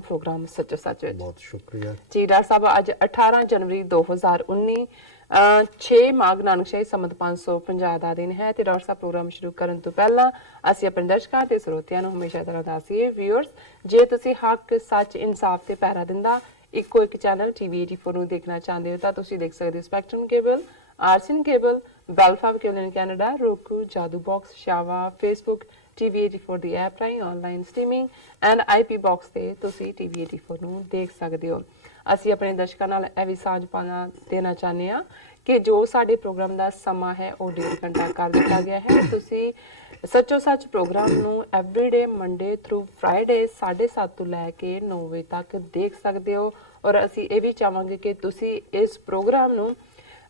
Programme सचो सच विच बहुत शुक्रिया जी। डॉक्टर साहब अज 18 जनवरी 2019 6 माघ नानक शाही संमत 550 का दिन है। तो डॉक्टर साहब प्रोग्राम शुरू करने तो पहला असीं अपने दर्शकों ते ਸਰੋਤਿਆਂ ਨੂੰ हमेशा तरह दसीए व्यूअर्स जे तुसीं हक सच इंसाफ ते पैरा दिंदा इको एक चैनल TV84 ਨੂੰ देखना चाहते हो तो तुसीं देख सकते हो स्पैक्ट्रम केबल, आरसीएन केबल, बेलफाम cable in Canada, roku, Jadoo box, शावा, फेसबुक, TV84 ਦੀ ਐਪ ਰਾਹੀਂ online streaming and IP box ਤੇ ਤੁਸੀਂ TV84 ਨੂੰ ਦੇਖ ਸਕਦੇ ਹੋ। ਅਸੀਂ ਆਪਣੇ ਦਰਸ਼ਕਾਂ ਨਾਲ ਇਹ ਵੀ ਸਾਂਝ ਪਾਣਾ ਦੇਣਾ ਚਾਹੁੰਦੇ ਹਾਂ ਕਿ ਜੋ ਸਾਡੇ ਪ੍ਰੋਗਰਾਮ ਦਾ ਸਮਾਂ ਹੈ ਉਹ 1.5 ਘੰਟਾ ਕਰ ਦਿੱਤਾ ਗਿਆ ਹੈ। ਤੁਸੀਂ ਸੱਚੋ ਸੱਚ ਪ੍ਰੋਗਰਾਮ ਨੂੰ ਐਵਰੀਡੇ ਮੰਡੇ ਥਰੂ ਫਰਾਈਡੇ 7:30 ਤੋਂ ਲੈ ਕੇ 9 ਵਜੇ ਤੱਕ ਦੇਖ ਸਕਦੇ ਹੋ। ਔਰ ਅਸੀਂ ਇਹ ਵੀ ਚਾਹਾਂਗੇ ਕਿ ਤੁਸੀਂ ਇਸ ਪ੍ਰੋਗਰਾਮ ਨੂੰ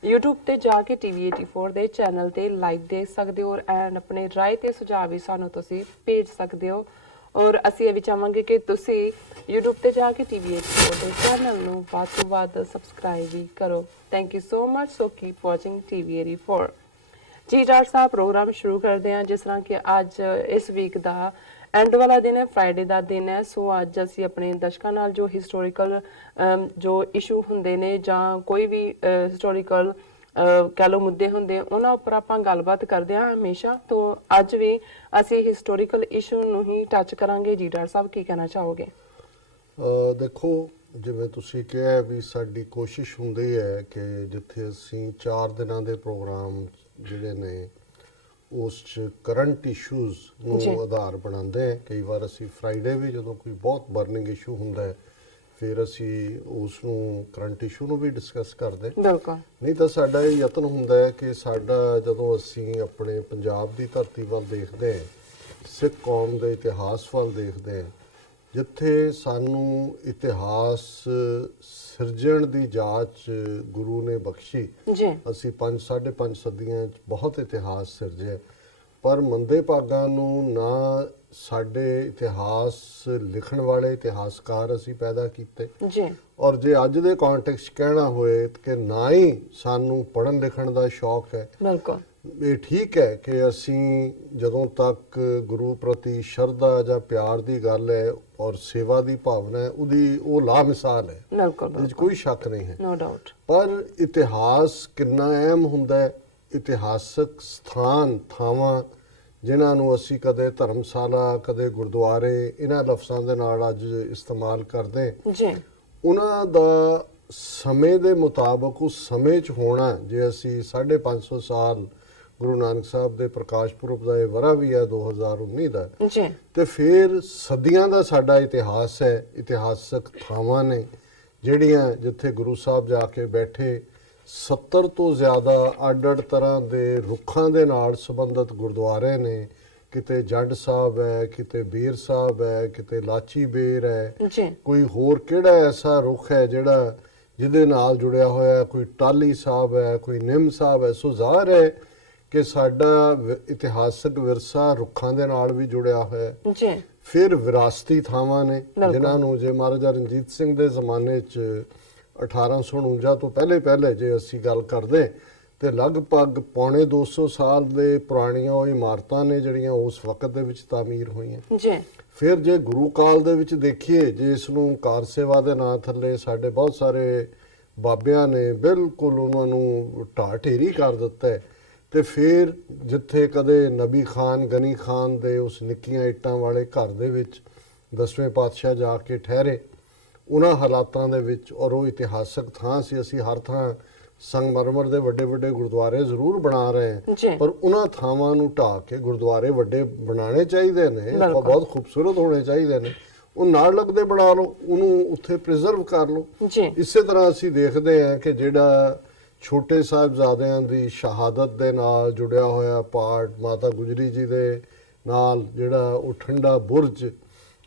YouTube ਤੇ ਜਾ ਕੇ TV84 ਦੇ ਚੈਨਲ ਤੇ ਲਾਈਵ ਦੇਖ ਸਕਦੇ ਹੋ ਐਂਡ ਆਪਣੇ ਰਾਏ ਤੇ ਸੁਝਾਅ ਵੀ ਸਾਨੂੰ ਤੁਸੀਂ ਭੇਜ ਸਕਦੇ ਹੋ। ਔਰ ਅਸੀਂ ਇਹ ਵੀ ਚਾਹਾਂਗੇ ਕਿ ਤੁਸੀਂ YouTube ਤੇ ਜਾ ਕੇ TV84 ਦੇ ਚੈਨਲ ਨੂੰ ਵੱਧ ਤੋਂ ਵੱਧ ਸਬਸਕ੍ਰਾਈਬ ਵੀ ਕਰੋ। Thank you so much. So keep watching TV84 ਜੀ। ਡਾਕਟਰ ਸਾਹਿਬ ਪ੍ਰੋਗਰਾਮ ਸ਼ੁਰੂ ਕਰਦੇ ਹਾਂ। ਜਿਸ ਤਰ੍ਹਾਂ ਕਿ ਅੱਜ ਇਸ ਵੀਕ ਦਾ एंड वाला दिन है, फ्राइडे का दिन है। सो अज असी अपने दर्शकों नाल जो हिस्टोरिकल जो इशू होंदे ने जां कोई भी हिस्टोरिकल कह लो मुद्दे होंदे उन्हां उपर आपां गलबात करदे हां हमेशा। तो अज भी असी हिस्टोरिकल इशू नूं ही टच करांगे। जी डॉक्टर साहब की कहना चाहोगे? देखो जिवें तुसीं कहा भी साडी कोशिश हुंदी है कि जिथे असीं 4 दिनां दे प्रोग्राम जिहड़े ने उस करंट इशूज़ ਨੂੰ ਆਧਾਰ ਬਣਾਉਂਦੇ हैं। कई बार ਅਸੀਂ फ्राइडे भी ਜਦੋਂ ਕੋਈ ਬਹੁਤ ਬਰਨਿੰਗ ਇਸ਼ੂ ਹੁੰਦਾ ਹੈ ਫਿਰ ਅਸੀਂ ਉਸ ਨੂੰ ਕਰੰਟ ਇਸ਼ੂ ਨੂੰ ਵੀ ਡਿਸਕਸ ਕਰਦੇ। ਬਿਲਕੁਲ। ਨਹੀਂ ਤਾਂ ਸਾਡਾ ਇਹ ਯਤਨ ਹੁੰਦਾ ਹੈ ਕਿ ਸਾਡਾ ਜਦੋਂ ਅਸੀਂ ਆਪਣੇ ਪੰਜਾਬ ਦੀ ਧਰਤੀ ਵੱਲ ਦੇਖਦੇ ਹਾਂ, ਸਿੱਖ ਕੌਮ ਦੇ ਇਤਿਹਾਸ ਵੱਲ ਦੇਖਦੇ ਹਾਂ, ਜਿੱਥੇ ਸਾਨੂੰ ਇਤਿਹਾਸ ਸਿਰਜਣ ਦੀ ਜਾਚ ਗੁਰੂ ਨੇ ਬਖਸ਼ੀ। ਅਸੀਂ 5-5.5 ਸਦੀਆਂ 'ਚ ਬਹੁਤ ਇਤਿਹਾਸ ਸਿਰਜਿਆ, ਪਰ ਮੰਦੇ ਭਾਗਾਂ ਨੂੰ ਨਾ ਸਾਡੇ ਇਤਿਹਾਸ ਲਿਖਣ ਵਾਲੇ ਇਤਿਹਾਸਕਾਰ ਅਸੀਂ ਪੈਦਾ ਕੀਤੇ ਔਰ ਜੇ ਅੱਜ ਦੇ ਕੰਟੈਕਸਟ ਕਹਿਣਾ ਹੋਏ ਕਿ ਨਾ ਹੀ ਸਾਨੂੰ ਪੜ੍ਹਨ ਲਿਖਣ ਦਾ ਸ਼ੌਕ ਹੈ। ਬਿਲਕੁਲ ਇਹ ਠੀਕ ਹੈ ਕਿ ਅਸੀਂ ਜਦੋਂ ਤੱਕ ਗੁਰੂ ਪ੍ਰਤੀ ਸ਼ਰਧਾ ਜਾਂ ਪਿਆਰ ਦੀ ਗੱਲ ਹੈ ਔਰ ਸੇਵਾ ਦੀ ਭਾਵਨਾ ਹੈ ਉਹਦੀ ਉਹ ਲਾਮਿਸਾਲ ਹੈ। ਬਿਲਕੁਲ ਇਸ ਕੋਈ ਸ਼ੱਕ ਨਹੀਂ ਹੈ। No doubt. ਪਰ ਇਤਿਹਾਸ ਕਿੰਨਾ ਅਹਿਮ ਹੁੰਦਾ ਹੈ। ਇਤਿਹਾਸਕ ਸਥਾਨ ਥਾਵਾਂ ਜਿਨ੍ਹਾਂ ਨੂੰ ਅਸੀਂ ਕਦੇ ਧਰਮਸ਼ਾਲਾ ਕਦੇ ਗੁਰਦੁਆਰੇ ਇਹਨਾਂ ਲਫ਼ਜ਼ਾਂ ਦੇ ਨਾਲ ਅੱਜ ਇਸਤੇਮਾਲ ਕਰਦੇ ਜੀ, ਉਹਨਾਂ ਦਾ ਸਮੇਂ ਦੇ ਮੁਤਾਬਕ ਉਸ ਸਮੇਂ 'ਚ ਹੋਣਾ। ਜੇ ਅਸੀਂ 550 ਸਾਲ ਗੁਰੂ ਨਾਨਕ ਸਾਹਿਬ ਦੇ ਪ੍ਰਕਾਸ਼ ਪੁਰਬ ਦਾ ਇਹ ਵਰ੍ਹਾ ਵੀ ਹੈ 2019 ਦਾ ਜੀ, ਤੇ ਫਿਰ ਸਦੀਆਂ ਦਾ ਸਾਡਾ ਇਤਿਹਾਸ ਹੈ। ਇਤਿਹਾਸਕ ਥਾਵਾਂ ਨੇ ਜਿਹੜੀਆਂ ਜਿੱਥੇ ਗੁਰੂ ਸਾਹਿਬ ਜਾ ਕੇ ਬੈਠੇ। 70 ਤੋਂ ਜ਼ਿਆਦਾ ਅੱਡ-ਅੱਡ ਤਰ੍ਹਾਂ ਦੇ ਰੁੱਖਾਂ ਦੇ ਨਾਲ ਸੰਬੰਧਿਤ ਗੁਰਦੁਆਰੇ ਨੇ। ਕਿਤੇ ਜੰਡ ਸਾਹਿਬ ਹੈ, ਕਿਤੇ ਬੇਰ ਸਾਹਿਬ ਹੈ, ਕਿਤੇ ਲਾਚੀ ਬੇਰ ਹੈ, ਕੋਈ ਹੋਰ ਕਿਹੜਾ ਐਸਾ ਰੁੱਖ ਹੈ ਜਿਹੜਾ ਜਿਹਦੇ ਨਾਲ ਜੁੜਿਆ ਹੋਇਆ, ਕੋਈ ਟਾਹਲੀ ਸਾਹਿਬ ਹੈ, ਕੋਈ ਨਿੰਮ ਸਾਹਿਬ ਹੈ। ਸੋ ਜ਼ਾਹਰ ਹੈ ਕਿ ਸਾਡਾ ਇਤਿਹਾਸਕ ਵਿਰਸਾ ਰੁੱਖਾਂ ਦੇ ਨਾਲ ਵੀ ਜੁੜਿਆ ਹੋਇਆ ਹੈ। ਫਿਰ ਵਿਰਾਸਤੀ ਥਾਵਾਂ ਨੇ ਜਿਨ੍ਹਾਂ ਨੂੰ ਜੇ ਮਹਾਰਾਜਾ ਰਣਜੀਤ ਸਿੰਘ ਦੇ ਜ਼ਮਾਨੇ 'ਚ 1849 ਤੋਂ ਪਹਿਲੇ ਜੇ ਅਸੀਂ ਗੱਲ ਕਰਦੇ ਤੇ ਲਗਭਗ ਪੌਣੇ 200 ਸਾਲ ਦੇ ਪੁਰਾਣੀਆਂ ਉਹ ਇਮਾਰਤਾਂ ਨੇ ਜਿਹੜੀਆਂ ਉਸ ਵਕਤ ਦੇ ਵਿੱਚ ਤਾਮੀਰ ਹੋਈਆਂ ਜੀ। ਫਿਰ ਜੇ ਗੁਰੂ ਕਾਲ ਦੇ ਵਿੱਚ ਦੇਖੀਏ, ਜੇ ਇਸ ਨੂੰ ਕਾਰ ਸੇਵਾ ਦੇ ਨਾਂ ਥੱਲੇ ਸਾਡੇ ਬਹੁਤ ਸਾਰੇ ਬਾਬਿਆਂ ਨੇ ਬਿਲਕੁਲ ਉਹਨਾਂ ਨੂੰ ਢਾਹ ਢੇਰੀ ਕਰ ਦਿੱਤਾ ਹੈ। ਤੇ ਫਿਰ ਜਿੱਥੇ ਕਦੇ ਨਬੀ ਖਾਨ ਗਨੀ ਖਾਨ ਦੇ ਉਸ ਨਿੱਕੀਆਂ ਇੱਟਾਂ ਵਾਲੇ ਘਰ ਦੇ ਵਿੱਚ 10ਵੇਂ ਪਾਤਸ਼ਾਹ ਜਾ ਕੇ ਠਹਿਰੇ ਉਹਨਾਂ ਹਾਲਾਤਾਂ ਦੇ ਵਿੱਚ ਔਰ ਉਹ ਇਤਿਹਾਸਕ ਥਾਂ ਸੀ। ਅਸੀਂ ਹਰ ਥਾਂ ਸੰਗਮਰਮਰ ਦੇ ਵੱਡੇ ਵੱਡੇ ਗੁਰਦੁਆਰੇ ਜ਼ਰੂਰ ਬਣਾ ਰਹੇ ਹਾਂ, ਪਰ ਉਹਨਾਂ ਥਾਵਾਂ ਨੂੰ ਢਾਹ ਕੇ ਗੁਰਦੁਆਰੇ ਵੱਡੇ ਬਣਾਉਣੇ ਚਾਹੀਦੇ ਨੇ, ਬਹੁਤ ਖੂਬਸੂਰਤ ਹੋਣੇ ਚਾਹੀਦੇ ਨੇ। ਉਹ ਨਾਲ ਲੱਗਦੇ ਬਣਾ ਲਓ, ਉਹਨੂੰ ਉੱਥੇ ਪ੍ਰੀਜ਼ਰਵ ਕਰ ਲਓ। ਇਸੇ ਤਰ੍ਹਾਂ ਅਸੀਂ ਦੇਖਦੇ ਹਾਂ ਕਿ ਜਿਹੜਾ ਛੋਟੇ ਸਾਹਿਬਜ਼ਾਦਿਆਂ ਦੀ ਸ਼ਹਾਦਤ ਦੇ ਨਾਲ ਜੁੜਿਆ ਹੋਇਆ ਪਾਠ ਮਾਤਾ ਗੁਜਰੀ ਜੀ ਦੇ ਨਾਲ ਜਿਹੜਾ ਉਹ ਠੰਡਾ ਬੁਰਜ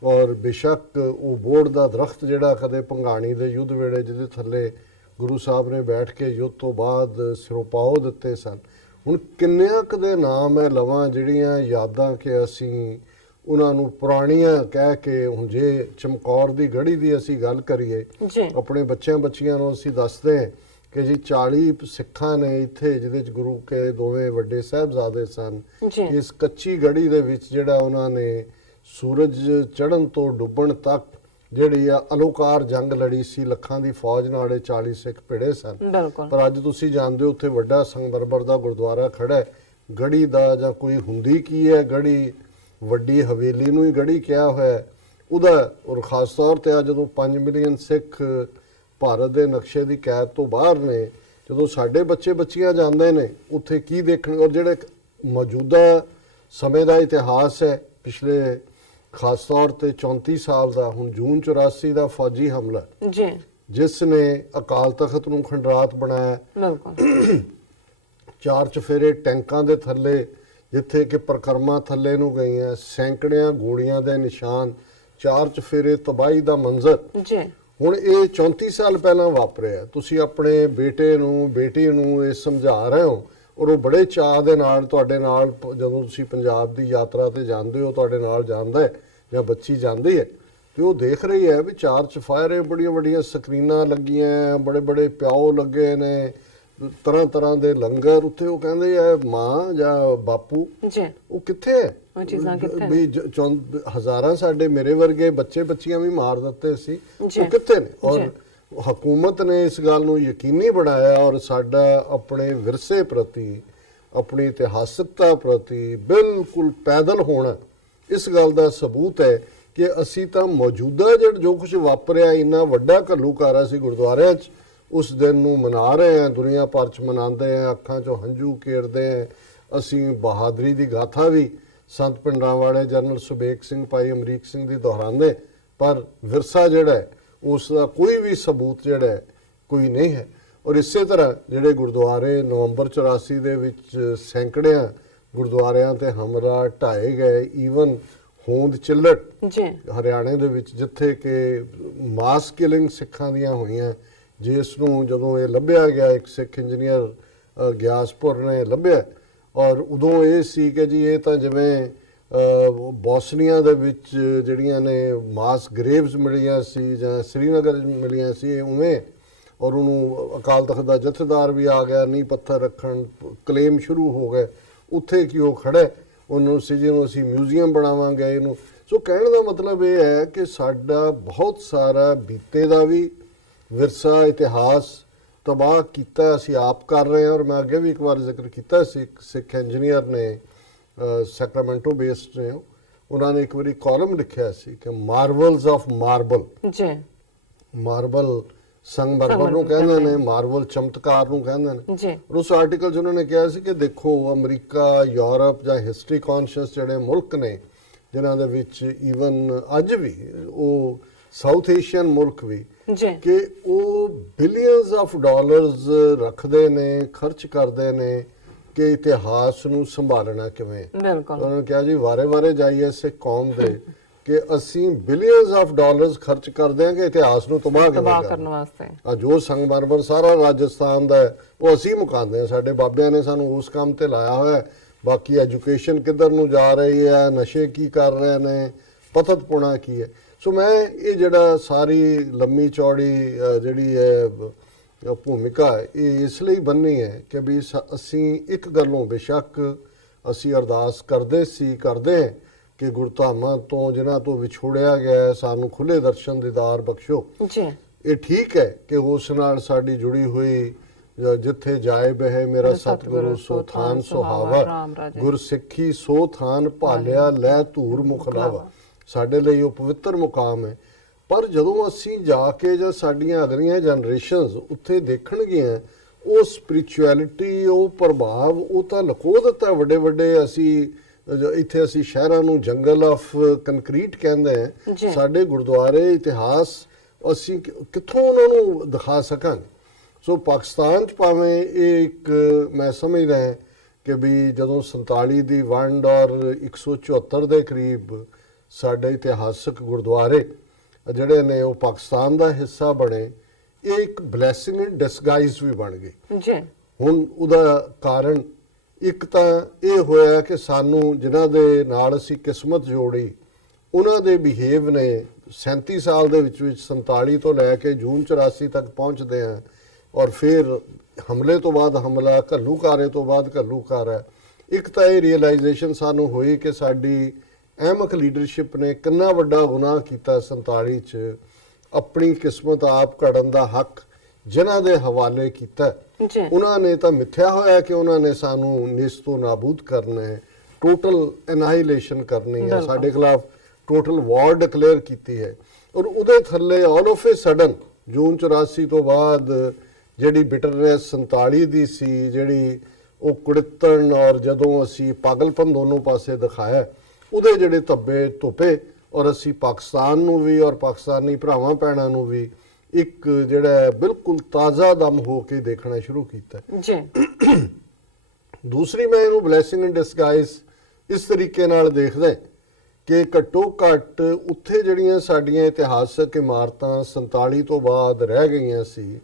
ਔਰ ਬੇਸ਼ੱਕ ਉਹ ਬੋੜ ਦਾ ਦਰਖਤ ਜਿਹੜਾ ਕਦੇ ਭੰਗਾਣੀ ਦੇ ਯੁੱਧ ਵੇਲੇ ਜਿਹਦੇ ਥੱਲੇ ਗੁਰੂ ਸਾਹਿਬ ਨੇ ਬੈਠ ਕੇ ਯੁੱਧ ਤੋਂ ਬਾਅਦ ਸਿਰੋਪਾਓ ਦਿੱਤੇ ਸਨ। ਹੁਣ ਕਿੰਨਿਆਂ ਕੁ ਦੇ ਨਾਮ ਮੈਂ ਲਵਾਂ ਜਿਹੜੀਆਂ ਯਾਦਾਂ ਕਿ ਅਸੀਂ ਉਹਨਾਂ ਨੂੰ ਪੁਰਾਣੀਆਂ ਕਹਿ ਕੇ ਹੁਣ ਜੇ ਚਮਕੌਰ ਦੀ ਗੜੀ ਦੀ ਅਸੀਂ ਗੱਲ ਕਰੀਏ ਆਪਣੇ ਬੱਚਿਆਂ ਨੂੰ ਅਸੀਂ ਦੱਸਦੇ ਕਿ ਜੀ 40 ਸਿੱਖਾਂ ਨੇ ਇੱਥੇ ਜਿਹਦੇ 'ਚ ਗੁਰੂ ਕੇ ਦੋਵੇਂ ਵੱਡੇ ਸਾਹਿਬਜ਼ਾਦੇ ਸਨ। ਇਸ ਕੱਚੀ ਗੜੀ ਦੇ ਵਿੱਚ ਜਿਹੜਾ ਉਹਨਾਂ ਨੇ ਸੂਰਜ ਚੜ੍ਹਨ ਤੋਂ ਡੁੱਬਣ ਤੱਕ ਜਿਹੜੀ ਆ ਅਲੋਕਾਰ ਜੰਗ ਲੜੀ ਸੀ, ਲੱਖਾਂ ਦੀ ਫੌਜ ਨਾਲ ਇਹ 40 ਸਿੱਖ ਭਿੜੇ ਸਨ। ਬਿਲਕੁਲ। ਪਰ ਅੱਜ ਤੁਸੀਂ ਜਾਣਦੇ ਹੋ ਉੱਥੇ ਵੱਡਾ ਸੰਗਮਰਮਰ ਦਾ ਗੁਰਦੁਆਰਾ ਖੜਾ ਹੈ। ਗੜੀ ਦਾ ਜਾਂ ਕੋਈ ਹੁੰਦੀ ਕੀ ਹੈ, ਗੜੀ ਵੱਡੀ ਹਵੇਲੀ ਨੂੰ ਹੀ ਗੜੀ ਕਿਹਾ ਹੋਇਆ ਹੈ ਉਹਦਾ। ਔਰ ਖਾਸ ਤੌਰ ਤੇ ਆ ਜਦੋਂ 5 ਮਿਲੀਅਨ ਸਿੱਖ ਭਾਰਤ ਦੇ ਨਕਸ਼ੇ ਦੀ ਕੈਦ ਤੋਂ ਬਾਹਰ ਨੇ, ਜਦੋਂ ਸਾਡੇ ਬੱਚੇ ਬੱਚੀਆਂ ਜਾਂਦੇ ਨੇ ਉੱਥੇ ਕੀ ਦੇਖਣ, ਔਰ ਜਿਹੜੇ ਮੌਜੂਦਾ ਸਮੇਂ ਦਾ ਇਤਿਹਾਸ ਹੈ ਪਿਛਲੇ ਖਾਸ ਤੌਰ ਤੇ 34 ਸਾਲ ਦਾ, ਹੁਣ ਜੂਨ 84 ਦਾ ਫੌਜੀ ਹਮਲਾ ਜੀ, ਜਿਸ ਨੇ ਅਕਾਲ ਤਖਤ ਨੂੰ ਖੰਡਰਾਤ ਬਣਾਇਆ। ਬਿਲਕੁਲ। 4 ਚਫੇਰੇ ਟੈਂਕਾਂ ਦੇ ਥੱਲੇ, ਜਿੱਥੇ ਕਿ ਪ੍ਰਕਰਮਾਂ ਥੱਲੇ ਨੂੰ ਗਈਆਂ, ਸੈਂਕੜਿਆਂ ਗੋਲੀਆਂ ਦੇ ਨਿਸ਼ਾਨ, 4 ਚਫੇਰੇ ਤਬਾਹੀ ਦਾ ਮੰਜ਼ਰ। ਜੀ, ਹੁਣ ਇਹ 34 ਸਾਲ ਪਹਿਲਾਂ ਵਾਪਰਿਆ। ਤੁਸੀਂ ਆਪਣੇ ਬੇਟੇ ਨੂੰ ਬੇਟੀ ਨੂੰ ਇਹ ਸਮਝਾ ਰਹੇ ਹੋ, ਔਰ ਉਹ ਬੜੇ ਚਾਅ ਦੇ ਨਾਲ ਤੁਹਾਡੇ ਨਾਲ ਜਦੋਂ ਤੁਸੀਂ ਪੰਜਾਬ ਦੀ ਯਾਤਰਾ ਤੇ ਜਾਂਦੇ ਹੋ, ਤੁਹਾਡੇ ਨਾਲ ਜਾਂਦਾ ਹੈ ਜਾਂ ਬੱਚੀ ਜਾਂਦੀ ਹੈ, ਤੇ ਉਹ ਦੇਖ ਰਹੀ ਹੈ ਵੀ 4 ਚੁਫੇਰੇ, ਬੜੀਆਂ ਵੱਡੀਆਂ ਸਕਰੀਨਾਂ ਲੱਗੀਆਂ, ਬੜੇ ਬੜੇ ਪਿਆਓ ਲੱਗੇ ਨੇ, ਤਰ੍ਹਾਂ ਤਰ੍ਹਾਂ ਦੇ ਲੰਗਰ ਉੱਥੇ। ਉਹ ਕਹਿੰਦੇ ਆ ਮਾਂ ਜਾਂ ਬਾਪੂ ਜੀ, ਉਹ ਕਿੱਥੇ ਹੈ? ਉਹ ਚੀਜ਼ਾਂ ਕਿੱਥੇ ਵੀ ਹਜ਼ਾਰਾਂ ਸਾਡੇ ਮੇਰੇ ਵਰਗੇ ਬੱਚੇ ਬੱਚੀਆਂ ਵੀ ਮਾਰ ਦਿੱਤੇ ਸੀ, ਜੀ, ਉਹ ਕਿੱਥੇ ਨੇ? ਔਰ ਹਕੂਮਤ ਨੇ ਇਸ ਗੱਲ ਨੂੰ ਯਕੀਨੀ ਬਣਾਇਆ, ਔਰ ਸਾਡਾ ਆਪਣੇ ਵਿਰਸੇ ਪ੍ਰਤੀ, ਆਪਣੀ ਇਤਿਹਾਸਕਤਾ ਪ੍ਰਤੀ ਬਿਲਕੁਲ ਪੈਦਲ ਹੋਣਾ ਇਸ ਗੱਲ ਦਾ ਸਬੂਤ ਹੈ ਕਿ ਅਸੀਂ ਤਾਂ ਮੌਜੂਦਾ ਜੋ ਕੁਝ ਵਾਪਰਿਆ, ਇੰਨਾ ਵੱਡਾ ਘੱਲੂਕਾਰਾ ਸੀ ਗੁਰਦੁਆਰਿਆਂ 'ਚ, ਉਸ ਦਿਨ ਨੂੰ ਮਨਾ ਰਹੇ ਹਾਂ, ਦੁਨੀਆ ਭਰ 'ਚ ਮਨਾਉਂਦੇ ਹਾਂ, ਅੱਖਾਂ 'ਚੋਂ ਹੰਝੂ ਕੇਰਦੇ ਹਾਂ। ਅਸੀਂ ਬਹਾਦਰੀ ਦੀ ਗਾਥਾ ਵੀ ਸੰਤ ਭਿੰਡਰਾਂਵਾਲੇ, ਜਨਰਲ ਸੁਬੇਗ ਸਿੰਘ, ਭਾਈ ਅਮਰੀਕ ਸਿੰਘ ਦੀ ਦੁਹਰਾਉਂਦੇ, ਪਰ ਵਿਰਸਾ ਜਿਹੜਾ ਹੈ ਉਸ ਦਾ ਕੋਈ ਵੀ ਸਬੂਤ ਜਿਹੜਾ ਹੈ ਕੋਈ ਨਹੀਂ ਹੈ। ਔਰ ਇਸੇ ਤਰ੍ਹਾਂ ਜਿਹੜੇ ਗੁਰਦੁਆਰੇ ਨਵੰਬਰ 84 ਦੇ ਵਿੱਚ ਸੈਂਕੜਿਆਂ ਗੁਰਦੁਆਰਿਆਂ ਤੇ ਹਮਲਾ ਢਾਏ ਗਏ, ਈਵਨ ਹੋਂਦ ਚਿੱਲੜ ਜੀ, ਹਰਿਆਣੇ ਦੇ ਵਿੱਚ ਜਿੱਥੇ ਕਿ ਮਾਸ ਕਿਲਿੰਗ ਸਿੱਖਾਂ ਦੀਆਂ ਹੋਈਆਂ, ਜਿਸ ਨੂੰ ਜਦੋਂ ਇਹ ਲੱਭਿਆ ਗਿਆ, ਇੱਕ ਸਿੱਖ ਇੰਜੀਨੀਅਰ ਗਿਆਸਪੁਰ ਨੇ ਲੱਭਿਆ, ਔਰ ਉਦੋਂ ਇਹ ਸੀ ਕਿ ਜੀ ਇਹ ਤਾਂ ਜਿਵੇਂ ਬੋਸਨੀਆ ਦੇ ਵਿੱਚ ਜਿਹੜੀਆਂ ਨੇ ਮਾਸ ਗ੍ਰੇਵਸ ਮਿਲੀਆਂ ਸੀ ਜਾਂ ਸ੍ਰੀਨਗਰ ਮਿਲੀਆਂ ਸੀ, ਉਵੇਂ। ਔਰ ਉਹਨੂੰ ਅਕਾਲ ਤਖਤ ਦਾ ਜਥੇਦਾਰ ਵੀ ਆ ਗਿਆ, ਨੀਂਹ ਪੱਥਰ ਰੱਖਣ, ਕਲੇਮ ਸ਼ੁਰੂ ਹੋ ਗਏ ਉੱਥੇ ਕਿ ਉਹ ਖੜਾ, ਉਹਨੂੰ ਸੀ ਜਿਹਨੂੰ ਅਸੀਂ ਮਿਊਜ਼ੀਅਮ ਬਣਾਵਾਂਗੇ ਇਹਨੂੰ। ਸੋ ਕਹਿਣ ਦਾ ਮਤਲਬ ਇਹ ਹੈ ਕਿ ਸਾਡਾ ਬਹੁਤ ਸਾਰਾ ਬੀਤੇ ਦਾ ਵੀ ਵਿਰਸਾ, ਇਤਿਹਾਸ ਤਬਾਹ ਕੀਤਾ ਅਸੀਂ ਆਪ ਕਰ ਰਹੇ ਹਾਂ। ਔਰ ਮੈਂ ਅੱਗੇ ਵੀ ਇੱਕ ਵਾਰ ਜ਼ਿਕਰ ਕੀਤਾ ਸੀ, ਸਿੱਖ ਇੰਜੀਨੀਅਰ ਨੇ ਸੈਕਰਾਮੈਂਟੋ ਬੇਸਡ ਨੇ, ਉਹਨਾਂ ਨੇ ਇੱਕ ਵਾਰੀ ਕਾਲਮ ਲਿਖਿਆ ਸੀ ਕਿ ਮਾਰਵਲਸ ਆਫ ਮਾਰਬਲ। ਜੀ, ਮਾਰਬਲ ਸੰਗਮਰਮਰ ਨੂੰ ਕਹਿੰਦੇ ਨੇ, ਮਾਰਵਲ ਚਮਤਕਾਰ ਨੂੰ ਕਹਿੰਦੇ ਨੇ। ਜੀ, ਉਸ ਆਰਟੀਕਲ 'ਚ ਉਹਨਾਂ ਨੇ ਕਿਹਾ ਸੀ ਕਿ ਦੇਖੋ ਅਮਰੀਕਾ, ਯੂਰਪ ਜਾਂ ਹਿਸਟਰੀ ਕੌਨਸ਼ੀਅਸ ਜਿਹੜੇ ਮੁਲਕ ਨੇ, ਜਿਨ੍ਹਾਂ ਦੇ ਵਿੱਚ ਈਵਨ ਅੱਜ ਵੀ ਉਹ ਸਾਊਥ ਏਸ਼ੀਅਨ ਮੁਲਕ ਵੀ, ਜੀ, ਕਿ ਉਹ ਬਿਲੀਅਨਸ ਆਫ ਡਾਲਰਸ ਰੱਖਦੇ ਨੇ, ਖਰਚ ਕਰਦੇ ਨੇ ਕਿ ਇਤਿਹਾਸ ਨੂੰ ਸੰਭਾਲਣਾ ਕਿਵੇਂ। ਬਿਲਕੁਲ। ਉਹਨਾਂ ਨੇ ਕਿਹਾ ਜੀ ਵਾਰੇ-ਵਾਰੇ ਜਾਈਏ ਸਿੱਖ ਕੌਮ ਦੇ ਕਿ ਅਸੀਂ ਬਿਲੀਅਨਸ ਆਫ ਡਾਲਰਸ ਖਰਚ ਕਰਦੇ ਹਾਂ ਕਿ ਇਤਿਹਾਸ ਨੂੰ ਤਬਾਹ ਕਰਨ ਵਾਸਤੇ। ਆ ਜੋ ਸੰਗਮਰਮਰ ਸਾਰਾ ਰਾਜਸਥਾਨ ਦਾ ਹੈ ਉਹ ਅਸੀਂ ਮੁਕਾਉਂਦੇ ਹਾਂ, ਸਾਡੇ ਬਾਬਿਆਂ ਨੇ ਸਾਨੂੰ ਉਸ ਕੰਮ ਤੇ ਲਾਇਆ ਹੋਇਆ। ਬਾਕੀ ਐਜੂਕੇਸ਼ਨ ਕਿੱਧਰ ਨੂੰ ਜਾ ਰਹੀ ਹੈ, ਨਸ਼ੇ ਕੀ ਕਰ ਰਹੇ ਨੇ, ਪਤਤਪੁਣਾ ਕੀ ਹੈ। ਸੋ ਮੈਂ ਇਹ ਜਿਹੜਾ ਸਾਰੀ ਲੰਮੀ ਚੌੜੀ ਜਿਹੜੀ ਹੈ ਭੂਮਿਕਾ ਇਹ ਇਸ ਲਈ ਬੰਨੀ ਹੈ ਕਿ ਵੀ ਅਸੀਂ ਇੱਕ ਗੱਲੋਂ ਬੇਸ਼ੱਕ ਅਸੀਂ ਅਰਦਾਸ ਕਰਦੇ ਹਾਂ ਕਿ ਗੁਰਧਾਮਾਂ ਤੋਂ ਜਿਨ੍ਹਾਂ ਤੋਂ ਵਿਛੋੜਿਆ ਗਿਆ ਸਾਨੂੰ ਖੁੱਲੇ ਦਰਸ਼ਨ ਦੀਦਾਰ ਬਖਸ਼ੋ। ਜੀ, ਇਹ ਠੀਕ ਹੈ ਕਿ ਉਸ ਨਾਲ ਸਾਡੀ ਜੁੜੀ ਹੋਈ ਜਿੱਥੇ ਜਾਏ ਬਹਿ ਮੇਰਾ ਸਤਿਗੁਰੂ ਸੋ ਥਾਨ ਸੁਹਾਵਾ, ਗੁਰਸਿੱਖੀ ਸੋ ਥਾਨ ਭਾਲਿਆ ਲੈ ਧੂਰ ਮੁਖਲਾਵਾ, ਸਾਡੇ ਲਈ ਉਹ ਪਵਿੱਤਰ ਮੁਕਾਮ ਹੈ। ਪਰ ਜਦੋਂ ਅਸੀਂ ਜਾ ਕੇ ਜਾਂ ਸਾਡੀਆਂ ਅਗਲੀਆਂ ਜਨਰੇਸ਼ਨਸ ਉੱਥੇ ਦੇਖਣਗੀਆਂ, ਉਹ ਸਪਿਰਿਚੁਅਲਿਟੀ, ਉਹ ਪ੍ਰਭਾਵ ਉਹ ਤਾਂ ਲੁਕੋ ਦਿੱਤਾ। ਵੱਡੇ ਵੱਡੇ ਅਸੀਂ ਇੱਥੇ ਅਸੀਂ ਸ਼ਹਿਰਾਂ ਨੂੰ ਜੰਗਲ ਆਫ ਕੰਕਰੀਟ ਕਹਿੰਦੇ ਹਾਂ, ਸਾਡੇ ਗੁਰਦੁਆਰੇ ਇਤਿਹਾਸ ਅਸੀਂ ਕਿੱਥੋਂ ਉਹਨਾਂ ਨੂੰ ਦਿਖਾ ਸਕਾਂਗੇ। ਸੋ ਪਾਕਿਸਤਾਨ 'ਚ ਭਾਵੇਂ ਇਹ ਇੱਕ ਮੈਂ ਸਮਝਦਾ ਕਿ ਵੀ ਜਦੋਂ 47 ਦੀ ਵੰਡ ਔਰ 174 ਦੇ ਕਰੀਬ ਸਾਡੇ ਇਤਿਹਾਸਕ ਗੁਰਦੁਆਰੇ ਜਿਹੜੇ ਨੇ ਉਹ ਪਾਕਿਸਤਾਨ ਦਾ ਹਿੱਸਾ ਬਣੇ, ਇਹ ਇੱਕ ਬਲੈਸਿੰਗ ਇਨ ਡਿਸਗਾਈਜ਼ ਵੀ ਬਣ ਗਈ। ਜੀ, ਹੁਣ ਉਹਦਾ ਕਾਰਨ ਇੱਕ ਤਾਂ ਇਹ ਹੋਇਆ ਕਿ ਸਾਨੂੰ ਜਿਨ੍ਹਾਂ ਦੇ ਨਾਲ ਅਸੀਂ ਕਿਸਮਤ ਜੋੜੀ, ਉਹਨਾਂ ਦੇ ਬਿਹੇਵ ਨੇ 37 ਸਾਲ ਦੇ ਵਿੱਚ 47 ਤੋਂ ਲੈ ਕੇ ਜੂਨ 84 ਤੱਕ ਪਹੁੰਚਦੇ ਆ, ਔਰ ਫਿਰ ਹਮਲੇ ਤੋਂ ਬਾਅਦ ਹਮਲਾ, ਘੱਲੂਕਾਰੇ ਤੋਂ ਬਾਅਦ ਘੱਲੂਕਾਰਾ। ਇੱਕ ਤਾਂ ਇਹ ਰੀਅਲਾਈਜੇਸ਼ਨ ਸਾਨੂੰ ਹੋਈ ਕਿ ਸਾਡੀ ਅਹਿਮਕ ਲੀਡਰਸ਼ਿਪ ਨੇ ਕਿੰਨਾ ਵੱਡਾ ਗੁਨਾਹ ਕੀਤਾ 47 ਚ, ਆਪਣੀ ਕਿਸਮਤ ਆਪ ਘੜਨ ਦਾ ਹੱਕ ਜਿਨ੍ਹਾਂ ਦੇ ਹਵਾਲੇ ਕੀਤਾ, ਜੀ ਉਹਨਾਂ ਨੇ ਤਾਂ ਮਿੱਥਿਆ ਹੋਇਆ ਕਿ ਉਹਨਾਂ ਨੇ ਸਾਨੂੰ ਨਿਸਤੋ ਨਾਬੂਦ ਕਰਨਾ ਹੈ, ਟੋਟਲ ਐਨਾਹੀਲੇਸ਼ਨ ਕਰਨੀ ਹੈ, ਸਾਡੇ ਖਿਲਾਫ ਟੋਟਲ ਵਾਰ ਡਿਕਲੇਅਰ ਕੀਤੀ ਹੈ। ਔਰ ਉਹਦੇ ਥੱਲੇ ਆਲ ਆਫ ਏ ਸਡਨ ਜੂਨ 84 ਤੋਂ ਬਾਅਦ ਜਿਹੜੀ ਬਿਟਰਨੈਸ 47 ਦੀ ਸੀ, ਜਿਹੜੀ ਉਹ ਕੁੜਿੱਤਣ ਔਰ ਜਦੋਂ ਅਸੀਂ ਪਾਗਲਪਨ ਦੋਨੋਂ ਪਾਸੇ ਦਿਖਾਇਆ, ਉਹਦੇ ਜਿਹੜੇ ਧੱਬੇ ਧੁੱਪੇ ਔਰ ਅਸੀਂ ਪਾਕਿਸਤਾਨ ਨੂੰ ਵੀ ਔਰ ਪਾਕਿਸਤਾਨੀ ਭਰਾਵਾਂ ਭੈਣਾਂ ਨੂੰ ਵੀ ਇੱਕ ਜਿਹੜਾ ਬਿਲਕੁਲ ਤਾਜ਼ਾ ਦਮ ਹੋ ਕੇ ਦੇਖਣਾ ਸ਼ੁਰੂ ਕੀਤਾ। ਜੀ ਦੂਸਰੀ ਮੈਂ ਇਹਨੂੰ ਬਲੇਸਿੰਗ ਇਨ ਡਿਸਗਾਈਜ਼ ਇਸ ਤਰੀਕੇ ਨਾਲ ਦੇਖਦਾ ਕਿ ਘੱਟੋ ਘੱਟ ਉੱਥੇ ਜਿਹੜੀਆਂ ਸਾਡੀਆਂ ਇਤਿਹਾਸਕ ਇਮਾਰਤਾਂ 47 ਤੋਂ ਬਾਅਦ ਰਹਿ ਗਈਆਂ ਸੀ,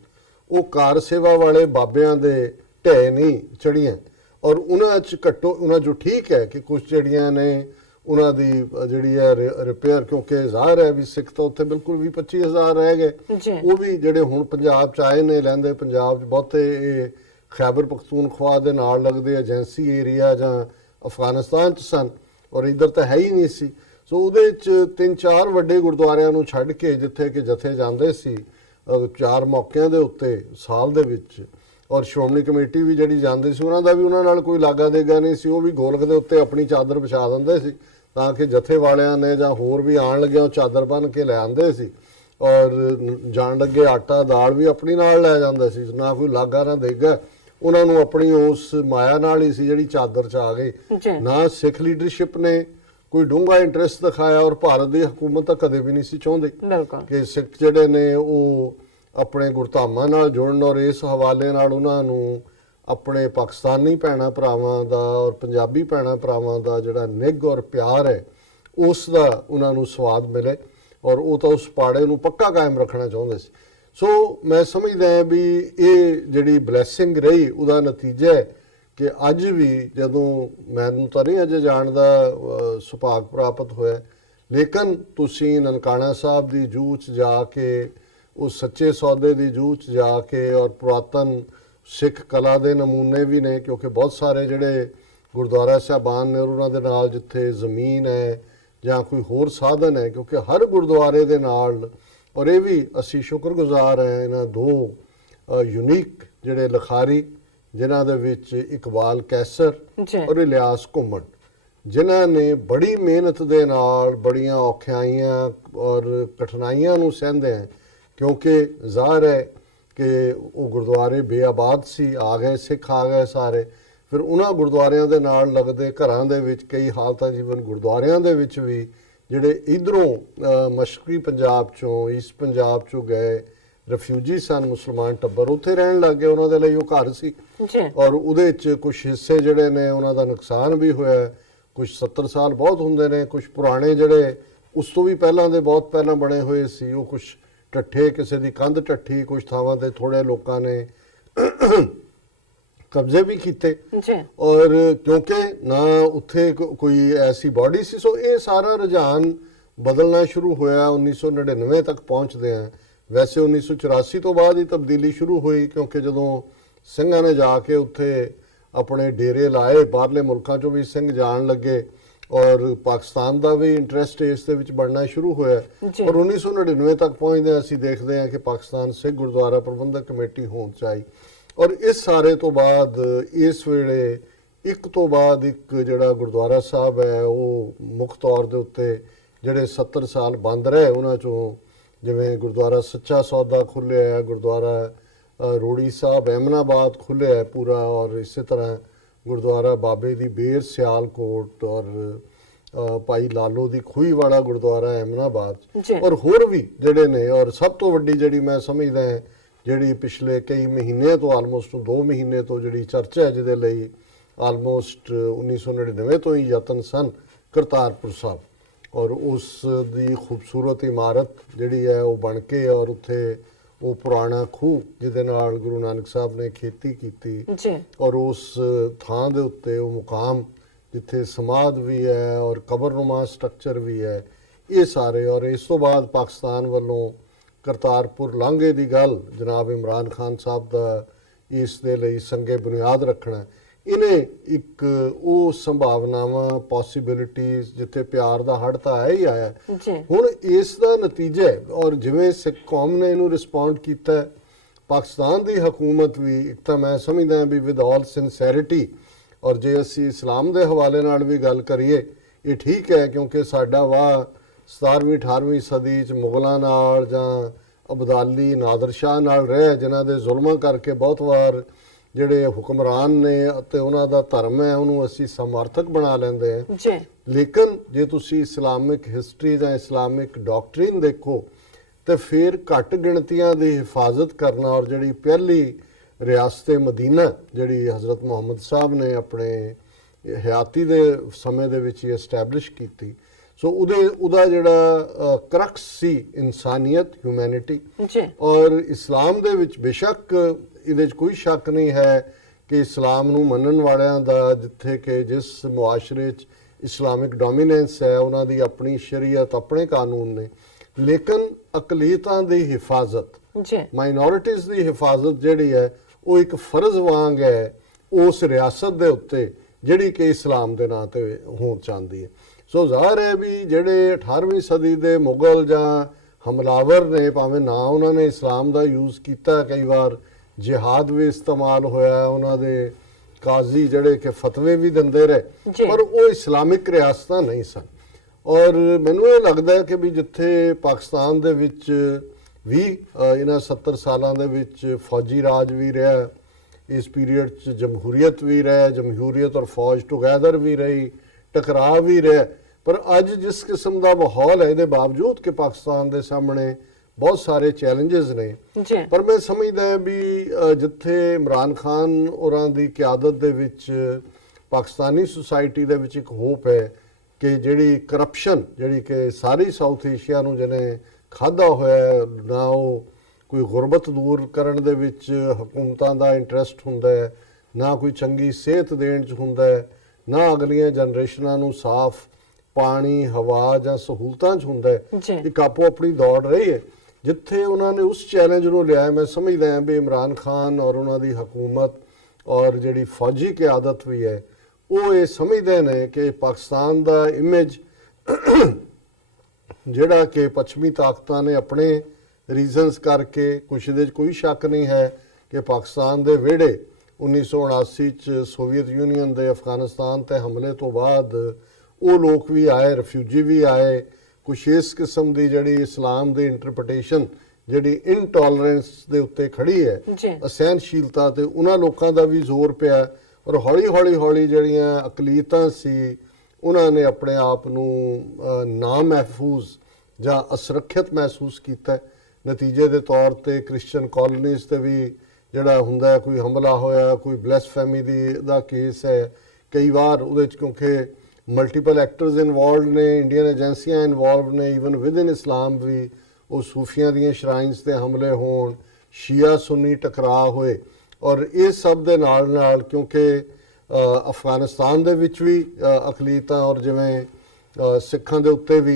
ਉਹ ਕਾਰ ਸੇਵਾ ਵਾਲੇ ਬਾਬਿਆਂ ਦੇ ਢਹਿ ਨਹੀਂ ਚੜੀਆਂ। ਔਰ ਉਹਨਾਂ 'ਚ ਉਹਨਾਂ 'ਚੋਂ ਠੀਕ ਹੈ ਕਿ ਕੁਝ ਜਿਹੜੀਆਂ ਨੇ ਉਹਨਾਂ ਦੀ ਜਿਹੜੀ ਹੈ ਰਿਪੇਅਰ, ਕਿਉਂਕਿ ਜ਼ਾਹਰ ਹੈ ਵੀ ਸਿੱਖ ਤਾਂ ਉੱਥੇ ਬਿਲਕੁਲ 20-25,000 ਰਹਿ ਗਏ, ਉਹ ਵੀ ਜਿਹੜੇ ਹੁਣ ਪੰਜਾਬ 'ਚ ਆਏ ਨੇ, ਲੈਂਦੇ ਪੰਜਾਬ 'ਚ ਬਹੁਤੇ ਇਹ ਖੈਬਰ ਪਖਤੂਨਖਵਾ ਦੇ ਨਾਲ ਲੱਗਦੇ ਏਜੰਸੀ ਏਰੀਆ ਜਾਂ ਅਫਗਾਨਿਸਤਾਨ 'ਚ ਸਨ, ਔਰ ਇੱਧਰ ਤਾਂ ਹੈ ਹੀ ਨਹੀਂ ਸੀ। ਸੋ ਉਹਦੇ 'ਚ 3-4 ਵੱਡੇ ਗੁਰਦੁਆਰਿਆਂ ਨੂੰ ਛੱਡ ਕੇ ਜਿੱਥੇ ਕਿ ਜਥੇ ਜਾਂਦੇ ਸੀ 4 ਮੌਕਿਆਂ ਦੇ ਉੱਤੇ ਸਾਲ ਦੇ ਵਿੱਚ, ਔਰ ਸ਼੍ਰੋਮਣੀ ਕਮੇਟੀ ਵੀ ਜਿਹੜੀ ਜਾਂਦੀ ਸੀ ਉਹਨਾਂ ਦਾ ਵੀ ਉਹਨਾਂ ਨਾਲ ਕੋਈ ਲਾਗਾ ਦੇਗਾ ਨਹੀਂ ਸੀ, ਉਹ ਵੀ ਗੋਲਕ ਦੇ ਉੱਤੇ ਆਪਣੀ ਚਾਦਰ ਵਿਛਾ ਦਿੰਦੇ ਸੀ ਤਾਂ ਕਿ ਜਥੇ ਵਾਲਿਆਂ ਨੇ ਜਾਂ ਹੋਰ ਵੀ ਆਉਣ ਲੱਗਿਆ ਉਹ ਚਾਦਰ ਬੰਨ੍ਹ ਕੇ ਲੈ ਆਉਂਦੇ ਸੀ, ਔਰ ਜਾਣ ਲੱਗੇ ਆਟਾ ਦਾਲ ਵੀ ਆਪਣੀ ਨਾਲ ਲੈ ਜਾਂਦੇ ਸੀ, ਨਾ ਕੋਈ ਲਾਗਾ ਨਾ ਦੇਗਾ, ਉਹਨਾਂ ਨੂੰ ਆਪਣੀ ਉਸ ਮਾਇਆ ਨਾਲ ਹੀ ਸੀ ਜਿਹੜੀ ਚਾਦਰ 'ਚ ਆ ਗਏ। ਨਾ ਸਿੱਖ ਲੀਡਰਸ਼ਿਪ ਨੇ ਕੋਈ ਡੂੰਘਾ ਇੰਟਰਸਟ ਦਿਖਾਇਆ, ਔਰ ਭਾਰਤ ਦੀ ਹਕੂਮਤ ਤਾਂ ਕਦੇ ਵੀ ਨਹੀਂ ਸੀ ਚਾਹੁੰਦੀ ਕਿ ਸਿੱਖ ਜਿਹੜੇ ਨੇ ਉਹ ਆਪਣੇ ਗੁਰਧਾਮਾਂ ਨਾਲ ਜੁੜਨ, ਔਰ ਇਸ ਹਵਾਲੇ ਨਾਲ ਉਹਨਾਂ ਨੂੰ ਆਪਣੇ ਪਾਕਿਸਤਾਨੀ ਭੈਣਾਂ ਭਰਾਵਾਂ ਦਾ ਔਰ ਪੰਜਾਬੀ ਭੈਣਾਂ ਭਰਾਵਾਂ ਦਾ ਜਿਹੜਾ ਨਿੱਘ ਔਰ ਪਿਆਰ ਹੈ ਉਸ ਦਾ ਉਹਨਾਂ ਨੂੰ ਸਵਾਦ ਮਿਲੇ, ਔਰ ਉਹ ਤਾਂ ਉਸ ਪਾੜੇ ਨੂੰ ਪੱਕਾ ਕਾਇਮ ਰੱਖਣਾ ਚਾਹੁੰਦੇ ਸੀ। ਸੋ ਮੈਂ ਸਮਝਦਾ ਹਾਂ ਵੀ ਇਹ ਜਿਹੜੀ ਬਲੈਸਿੰਗ ਰਹੀ ਉਹਦਾ ਨਤੀਜਾ ਹੈ ਕਿ ਅੱਜ ਵੀ ਜਦੋਂ ਮੈਨੂੰ ਤਾਂ ਨਹੀਂ ਅਜੇ ਜਾਣ ਦਾ ਸੁਭਾਗ ਪ੍ਰਾਪਤ ਹੋਇਆ, ਲੇਕਿਨ ਤੁਸੀਂ ਨਨਕਾਣਾ ਸਾਹਿਬ ਦੀ ਜੂਹ 'ਚ ਜਾ ਕੇ, ਉਸ ਸੱਚੇ ਸੌਦੇ ਦੀ ਜੂਹ 'ਚ ਜਾ ਕੇ, ਔਰ ਪੁਰਾਤਨ ਸਿੱਖ ਕਲਾ ਦੇ ਨਮੂਨੇ ਵੀ ਨੇ, ਕਿਉਂਕਿ ਬਹੁਤ ਸਾਰੇ ਜਿਹੜੇ ਗੁਰਦੁਆਰਾ ਸਾਹਿਬਾਨ ਨੇ ਉਹਨਾਂ ਦੇ ਨਾਲ ਜਿੱਥੇ ਜ਼ਮੀਨ ਹੈ ਜਾਂ ਕੋਈ ਹੋਰ ਸਾਧਨ ਹੈ, ਕਿਉਂਕਿ ਹਰ ਗੁਰਦੁਆਰੇ ਦੇ ਨਾਲ, ਔਰ ਇਹ ਵੀ ਅਸੀਂ ਸ਼ੁਕਰਗੁਜ਼ਾਰ ਹਾਂ ਇਹਨਾਂ 2 ਯੂਨੀਕ ਜਿਹੜੇ ਲਿਖਾਰੀ ਜਿਨ੍ਹਾਂ ਦੇ ਵਿੱਚ ਇਕਬਾਲ ਕੈਸਰ ਔਰ ਇਲਿਆਸ ਘੁੰਮਣ, ਜਿਨ੍ਹਾਂ ਨੇ ਬੜੀ ਮਿਹਨਤ ਦੇ ਨਾਲ ਬੜੀਆਂ ਔਖਿਆਈਆਂ ਔਰ ਕਠਿਨਾਈਆਂ ਨੂੰ ਸਹਿੰਦੇ ਹੈ, ਕਿਉਂਕਿ ਜ਼ਾਹਰ ਹੈ ਕਿ ਉਹ ਗੁਰਦੁਆਰੇ ਬੇਆਬਾਦ ਸੀ, ਆ ਗਏ ਸਿੱਖ ਆ ਗਏ ਸਾਰੇ, ਫਿਰ ਉਹਨਾਂ ਗੁਰਦੁਆਰਿਆਂ ਦੇ ਨਾਲ ਲੱਗਦੇ ਘਰਾਂ ਦੇ ਵਿੱਚ ਕਈ ਹਾਲਤਾਂ ਜੀਵਨ ਗੁਰਦੁਆਰਿਆਂ ਦੇ ਵਿੱਚ ਵੀ ਜਿਹੜੇ ਇਧਰੋਂ ਮਸ਼ਰਕੀ ਪੰਜਾਬ ਚੋਂ ਈਸਟ ਪੰਜਾਬ ਚੋਂ ਗਏ ਰਿਫਿਊਜੀ ਸਨ ਮੁਸਲਮਾਨ ਟੱਬਰ, ਉੱਥੇ ਰਹਿਣ ਲੱਗ ਗਏ, ਉਹਨਾਂ ਦੇ ਲਈ ਉਹ ਘਰ ਸੀ, ਔਰ ਉਹਦੇ 'ਚ ਕੁਝ ਹਿੱਸੇ ਜਿਹੜੇ ਨੇ ਉਹਨਾਂ ਦਾ ਨੁਕਸਾਨ ਵੀ ਹੋਇਆ, ਕੁਝ 70 ਸਾਲ ਬਹੁਤ ਹੁੰਦੇ ਨੇ, ਕੁਝ ਪੁਰਾਣੇ ਜਿਹੜੇ ਉਸ ਤੋਂ ਵੀ ਪਹਿਲਾਂ ਦੇ ਬਹੁਤ ਪਹਿਲਾਂ ਬਣੇ ਹੋਏ ਸੀ ਉਹ ਕੁਝ ਟੱਠੇ, ਕਿਸੇ ਦੀ ਕੰਧ ਟੱਠੀ, ਕੁਝ ਥਾਵਾਂ ਤੇ ਥੋੜੇ ਲੋਕਾਂ ਨੇ ਕਬਜ਼ੇ ਵੀ ਕੀਤੇ, ਔਰ ਕਿਉਂਕਿ ਨਾ ਉੱਥੇ ਕੋਈ ਐਸੀ ਬਾਡੀ ਸੀ। ਸੋ ਇਹ ਸਾਰਾ ਰੁਝਾਨ ਬਦਲਣਾ ਸ਼ੁਰੂ ਹੋਇਆ 1999 ਤੱਕ ਪਹੁੰਚਦੇ ਆ। ਵੈਸੇ 1984 ਤੋਂ ਬਾਅਦ ਹੀ ਤਬਦੀਲੀ ਸ਼ੁਰੂ ਹੋਈ, ਕਿਉਂਕਿ ਜਦੋਂ ਸਿੰਘਾਂ ਨੇ ਜਾ ਕੇ ਉੱਥੇ ਆਪਣੇ ਡੇਰੇ ਲਾਏ, ਬਾਹਰਲੇ ਮੁਲਕਾਂ ਚੋਂ ਵੀ ਸਿੰਘ ਜਾਣ ਲੱਗੇ, ਔਰ ਪਾਕਿਸਤਾਨ ਦਾ ਵੀ ਇੰਟਰਸਟ ਇਸ ਦੇ ਵਿੱਚ ਬਣਨਾ ਸ਼ੁਰੂ ਹੋਇਆ, ਔਰ 1999 ਤੱਕ ਪਹੁੰਚਦੇ ਅਸੀਂ ਦੇਖਦੇ ਹਾਂ ਕਿ ਪਾਕਿਸਤਾਨ ਸਿੱਖ ਗੁਰਦੁਆਰਾ ਪ੍ਰਬੰਧਕ ਕਮੇਟੀ ਹੋਣ 'ਚ ਆਈ, ਔਰ ਇਸ ਸਾਰੇ ਤੋਂ ਬਾਅਦ ਇਸ ਵੇਲੇ ਇੱਕ ਤੋਂ ਬਾਅਦ ਇੱਕ ਜਿਹੜਾ ਗੁਰਦੁਆਰਾ ਸਾਹਿਬ ਹੈ ਉਹ ਮੁੱਖ ਤੌਰ ਦੇ ਉੱਤੇ ਜਿਹੜੇ 70 ਸਾਲ ਬੰਦ ਰਹੇ, ਉਹਨਾਂ 'ਚੋਂ ਜਿਵੇਂ ਗੁਰਦੁਆਰਾ ਸੱਚਾ ਸੌਦਾ ਖੁੱਲ੍ਹਿਆ ਹੈ, ਗੁਰਦੁਆਰਾ ਰੋੜੀ ਸਾਹਿਬ ਅਹਿਮਨਾਬਾਦ ਖੁੱਲ੍ਹਿਆ ਹੈ ਪੂਰਾ, ਔਰ ਇਸੇ ਤਰ੍ਹਾਂ ਗੁਰਦੁਆਰਾ ਬਾਬੇ ਦੀ ਬੇਰ ਸਿਆਲਕੋਟ, ਔਰ ਭਾਈ ਲਾਲੋ ਦੀ ਖੂਹੀ ਵਾਲਾ ਗੁਰਦੁਆਰਾ ਅਹਿਮਨਾਬਾਦ, ਔਰ ਹੋਰ ਵੀ ਜਿਹੜੇ ਨੇ, ਔਰ ਸਭ ਤੋਂ ਵੱਡੀ ਜਿਹੜੀ ਮੈਂ ਸਮਝਦਾ ਹੈ ਜਿਹੜੀ ਪਿਛਲੇ ਕਈ ਮਹੀਨਿਆਂ ਤੋਂ ਆਲਮੋਸਟ 2 ਮਹੀਨੇ ਤੋਂ ਜਿਹੜੀ ਚਰਚਾ ਹੈ, ਜਿਹਦੇ ਲਈ ਆਲਮੋਸਟ 1999 ਤੋਂ ਹੀ ਯਤਨ ਸਨ, ਕਰਤਾਰਪੁਰ ਸਾਹਿਬ, ਔਰ ਉਸ ਦੀ ਖੂਬਸੂਰਤ ਇਮਾਰਤ ਜਿਹੜੀ ਹੈ ਉਹ ਬਣ ਕੇ, ਔਰ ਉੱਥੇ ਉਹ ਪੁਰਾਣਾ ਖੂਹ ਜਿਹਦੇ ਨਾਲ ਗੁਰੂ ਨਾਨਕ ਸਾਹਿਬ ਨੇ ਖੇਤੀ ਕੀਤੀ, ਔਰ ਉਸ ਥਾਂ ਦੇ ਉੱਤੇ ਉਹ ਮੁਕਾਮ ਜਿੱਥੇ ਸਮਾਧ ਵੀ ਹੈ ਔਰ ਕਬਰਨੁਮਾ ਸਟਰਕਚਰ ਵੀ ਹੈ, ਇਹ ਸਾਰੇ, ਔਰ ਇਸ ਤੋਂ ਬਾਅਦ ਪਾਕਿਸਤਾਨ ਵੱਲੋਂ ਕਰਤਾਰਪੁਰ ਲਾਂਘੇ ਦੀ ਗੱਲ ਜਨਾਬ ਇਮਰਾਨ ਖਾਨ ਸਾਹਿਬ ਦਾ ਇਸ ਦੇ ਲਈ ਸੰਗੇ ਬੁਨਿਆਦ ਰੱਖਣਾ, ਇਹਨੇ ਇੱਕ ਉਹ ਸੰਭਾਵਨਾਵਾਂ ਪੋਸਿਬਿਲਿਟੀਜ਼ ਜਿੱਥੇ ਪਿਆਰ ਦਾ ਹੜ੍ਹ ਤਾਂ ਆਇਆ ਹੀ ਆਇਆ ਹੈ। ਜੀ ਹੁਣ ਇਸ ਦਾ ਨਤੀਜਾ ਹੈ ਔਰ ਜਿਵੇਂ ਸਿੱਖ ਕੌਮ ਨੇ ਇਹਨੂੰ ਰਿਸਪੌਂਡ ਕੀਤਾ ਹੈ, ਪਾਕਿਸਤਾਨ ਦੀ ਹਕੂਮਤ ਵੀ ਇੱਕ ਤਾਂ ਮੈਂ ਸਮਝਦਾ ਹਾਂ ਵੀ ਵਿਦ ਆਲ ਸਿੰਸੈਰਿਟੀ, ਔਰ ਜੇ ਅਸੀਂ ਇਸਲਾਮ ਦੇ ਹਵਾਲੇ ਨਾਲ ਵੀ ਗੱਲ ਕਰੀਏ ਇਹ ਠੀਕ ਹੈ ਕਿਉਂਕਿ ਸਾਡਾ ਵਾਹ 17ਵੀਂ 18ਵੀਂ ਸਦੀ 'ਚ ਮੁਗਲਾਂ ਨਾਲ ਜਾਂ ਅਬਦਾਲੀ ਨਾਦਰ ਸ਼ਾਹ ਨਾਲ ਰਿਹਾ, ਜਿਨ੍ਹਾਂ ਦੇ ਜ਼ੁਲਮਾਂ ਕਰਕੇ ਬਹੁਤ ਵਾਰ ਜਿਹੜੇ ਹੁਕਮਰਾਨ ਨੇ ਅਤੇ ਉਹਨਾਂ ਦਾ ਧਰਮ ਹੈ ਉਹਨੂੰ ਅਸੀਂ ਸਮਰਥਕ ਬਣਾ ਲੈਂਦੇ ਹਾਂ। ਜੀ ਲੇਕਿਨ ਜੇ ਤੁਸੀਂ ਇਸਲਾਮਿਕ ਹਿਸਟਰੀ ਜਾਂ ਇਸਲਾਮਿਕ ਡਾਕਟਰੀਨ ਦੇਖੋ ਤੇ ਫਿਰ ਘੱਟ ਗਿਣਤੀਆਂ ਦੀ ਹਿਫਾਜ਼ਤ ਕਰਨਾ, ਔਰ ਜਿਹੜੀ ਪਹਿਲੀ ਰਿਆਸਤ ਮਦੀਨਾ ਜਿਹੜੀ ਹਜ਼ਰਤ ਮੁਹੰਮਦ ਸਾਹਿਬ ਨੇ ਆਪਣੇ ਹਯਾਤੀ ਦੇ ਸਮੇਂ ਦੇ ਵਿੱਚ ਹੀ ਐਸਟੈਬਲਿਸ਼ ਕੀਤੀ, ਸੋ ਉਹਦਾ ਜਿਹੜਾ ਕਰਕਸ ਸੀ ਇਨਸਾਨੀਅਤ, ਹਿਊਮੈਨਿਟੀ। ਜੀ ਔਰ ਇਸਲਾਮ ਦੇ ਵਿੱਚ ਬੇਸ਼ੱਕ ਇਹਦੇ 'ਚ ਕੋਈ ਸ਼ੱਕ ਨਹੀਂ ਹੈ ਕਿ ਇਸਲਾਮ ਨੂੰ ਮੰਨਣ ਵਾਲਿਆਂ ਦਾ ਜਿੱਥੇ ਕਿ ਜਿਸ ਮੁਆਸ਼ਰੇ 'ਚ ਇਸਲਾਮਿਕ ਡੋਮੀਨੈਂਸ ਹੈ ਉਹਨਾਂ ਦੀ ਆਪਣੀ ਸ਼ਰੀਅਤ, ਆਪਣੇ ਕਾਨੂੰਨ ਨੇ, ਲੇਕਿਨ ਅਕਲੀਤਾਂ ਦੀ ਹਿਫਾਜ਼ਤ, ਜੀ ਮਾਈਨੋਰਿਟੀਜ਼ ਦੀ ਹਿਫਾਜ਼ਤ ਜਿਹੜੀ ਹੈ ਉਹ ਇੱਕ ਫਰਜ਼ ਵਾਂਗ ਹੈ ਉਸ ਰਿਆਸਤ ਦੇ ਉੱਤੇ ਜਿਹੜੀ ਕਿ ਇਸਲਾਮ ਦੇ ਨਾਂ ਤੇ ਹੋਣ ਚਾਹੁੰਦੀ ਹੈ। ਸੋ ਜ਼ਾਹਰ ਹੈ ਵੀ ਜਿਹੜੇ 18ਵੀਂ ਸਦੀ ਦੇ ਮੁਗਲ ਜਾਂ ਹਮਲਾਵਰ ਨੇ, ਭਾਵੇਂ ਨਾ ਉਹਨਾਂ ਨੇ ਇਸਲਾਮ ਦਾ ਯੂਜ਼ ਕੀਤਾ, ਕਈ ਵਾਰ ਜਿਹਾਦ ਵੀ ਇਸਤੇਮਾਲ ਹੋਇਆ, ਉਹਨਾਂ ਦੇ ਕਾਜ਼ੀ ਜਿਹੜੇ ਕਿ ਫਤਵੇ ਵੀ ਦਿੰਦੇ ਰਹੇ, ਪਰ ਉਹ ਇਸਲਾਮਿਕ ਰਿਆਸਤਾਂ ਨਹੀਂ ਸਨ। ਔਰ ਮੈਨੂੰ ਇਹ ਲੱਗਦਾ ਹੈ ਕਿ ਵੀ ਜਿੱਥੇ ਪਾਕਿਸਤਾਨ ਦੇ ਵਿੱਚ ਵੀ ਇਹਨਾਂ 70 ਸਾਲਾਂ ਦੇ ਵਿੱਚ ਫੌਜੀ ਰਾਜ ਵੀ ਰਿਹਾ, ਇਸ ਪੀਰੀਅਡ 'ਚ ਜਮਹੂਰੀਅਤ ਵੀ ਰਿਹਾ, ਜਮਹੂਰੀਅਤ ਔਰ ਫੌਜ ਟੁਗੈਦਰ ਵੀ ਰਹੀ, ਟਕਰਾਅ ਵੀ ਰਿਹਾ, ਪਰ ਅੱਜ ਜਿਸ ਕਿਸਮ ਦਾ ਮਾਹੌਲ ਹੈ ਇਹਦੇ ਬਾਵਜੂਦ ਕਿ ਪਾਕਿਸਤਾਨ ਦੇ ਸਾਹਮਣੇ ਬਹੁਤ ਸਾਰੇ ਚੈਲੰਜਸ ਨੇ, ਪਰ ਮੈਂ ਸਮਝਦਾ ਹਾਂ ਵੀ ਜਿੱਥੇ ਇਮਰਾਨ ਖਾਨ ਹੋਰਾਂ ਦੀ ਕਿਆਦਤ ਦੇ ਵਿੱਚ ਪਾਕਿਸਤਾਨੀ ਸੁਸਾਇਟੀ ਦੇ ਵਿੱਚ ਇੱਕ ਹੋਪ ਹੈ ਕਿ ਜਿਹੜੀ ਕਰਪਸ਼ਨ ਜਿਹੜੀ ਕਿ ਸਾਰੀ ਸਾਊਥ ਏਸ਼ੀਆ ਨੂੰ ਜਿਹਨੇ ਖਾਧਾ ਹੋਇਆ, ਨਾ ਉਹ ਕੋਈ ਗੁਰਬਤ ਦੂਰ ਕਰਨ ਦੇ ਵਿੱਚ ਹਕੂਮਤਾਂ ਦਾ ਇੰਟਰਸਟ ਹੁੰਦਾ ਹੈ, ਨਾ ਕੋਈ ਚੰਗੀ ਸਿਹਤ ਦੇਣ 'ਚ ਹੁੰਦਾ ਹੈ, ਨਾ ਅਗਲੀਆਂ ਜਨਰੇਸ਼ਨਾਂ ਨੂੰ ਸਾਫ਼ ਪਾਣੀ, ਹਵਾ ਜਾਂ ਸਹੂਲਤਾਂ 'ਚ ਹੁੰਦਾ ਹੈ। ਇੱਕ ਆਪੋ ਆਪਣੀ ਦੌੜ ਰਹੀ ਹੈ। ਜਿੱਥੇ ਉਹਨਾਂ ਨੇ ਉਸ ਚੈਲੰਜ ਨੂੰ ਲਿਆ, ਮੈਂ ਸਮਝਦਾ ਹਾਂ ਵੀ ਇਮਰਾਨ ਖਾਨ ਔਰ ਉਹਨਾਂ ਦੀ ਹਕੂਮਤ ਔਰ ਜਿਹੜੀ ਫੌਜੀ ਕਿਆਦਤ ਵੀ ਹੈ ਉਹ ਇਹ ਸਮਝਦੇ ਨੇ ਕਿ ਪਾਕਿਸਤਾਨ ਦਾ ਇਮੇਜ ਜਿਹੜਾ ਕਿ ਪੱਛਮੀ ਤਾਕਤਾਂ ਨੇ ਆਪਣੇ ਰੀਜ਼ਨਸ ਕਰਕੇ, ਕੁਛ ਇਹਦੇ 'ਚ ਕੋਈ ਸ਼ੱਕ ਨਹੀਂ ਹੈ ਕਿ ਪਾਕਿਸਤਾਨ ਦੇ ਵਿਹੜੇ 1979 'ਚ ਸੋਵੀਅਤ ਯੂਨੀਅਨ ਦੇ ਅਫਗਾਨਿਸਤਾਨ ਤੇ ਹਮਲੇ ਤੋਂ ਬਾਅਦ ਉਹ ਲੋਕ ਵੀ ਆਏ, ਰਿਫਿਊਜੀ ਵੀ ਆਏ, ਕੁਛ ਇਸ ਕਿਸਮ ਦੀ ਜਿਹੜੀ ਇਸਲਾਮ ਦੀ ਇੰਟਰਪ੍ਰੀਟੇਸ਼ਨ ਜਿਹੜੀ ਇਨਟੋਲਰੈਂਸ ਦੇ ਉੱਤੇ ਖੜੀ ਹੈ, ਅਸਹਿਣਸ਼ੀਲਤਾ ਤੇ, ਉਹਨਾਂ ਲੋਕਾਂ ਦਾ ਵੀ ਜ਼ੋਰ ਪਿਆ। ਔਰ ਹੌਲੀ ਜਿਹੜੀਆਂ ਅਕਲੀਤਾਂ ਸੀ ਉਹਨਾਂ ਨੇ ਆਪਣੇ ਆਪ ਨੂੰ ਨਾ ਮਹਿਫੂਜ਼ ਜਾਂ ਅਸੁਰੱਖਿਅਤ ਮਹਿਸੂਸ ਕੀਤਾ। ਨਤੀਜੇ ਦੇ ਤੌਰ ਤੇ ਕ੍ਰਿਸਚੀਅਨ ਕਾਲੋਨੀਜ਼ ਤੇ ਵੀ ਜਿਹੜਾ ਹੁੰਦਾ ਕੋਈ ਹਮਲਾ ਹੋਇਆ, ਕੋਈ ਬਲੈਸਫੈਮੀ ਦਾ ਕੇਸ ਹੈ, ਕਈ ਵਾਰ ਉਹਦੇ 'ਚ ਕਿਉਂਕਿ ਮਲਟੀਪਲ ਐਕਟਰਸ ਇਨਵੋਲਵਡ ਨੇ, ਇੰਡੀਅਨ ਏਜੰਸੀਆਂ ਇਨਵੋਲਵਡ ਨੇ, ਈਵਨ ਵਿਦ ਇਨ ਇਸਲਾਮ ਵੀ ਉਹ ਸੂਫੀਆਂ ਦੀਆਂ ਸ਼ਰਾਈਨਸ ਤੇ ਹਮਲੇ ਹੋਣ, ਸ਼ੀਆ ਸੁੰਨੀ ਟਕਰਾਅ ਹੋਏ, ਔਰ ਇਹ ਸਭ ਦੇ ਨਾਲ ਕਿਉਂਕਿ ਅਫਗਾਨਿਸਤਾਨ ਦੇ ਵਿੱਚ ਵੀ ਅਕਲੀਤਾਂ ਔਰ ਜਿਵੇਂ ਸਿੱਖਾਂ ਦੇ ਉੱਤੇ ਵੀ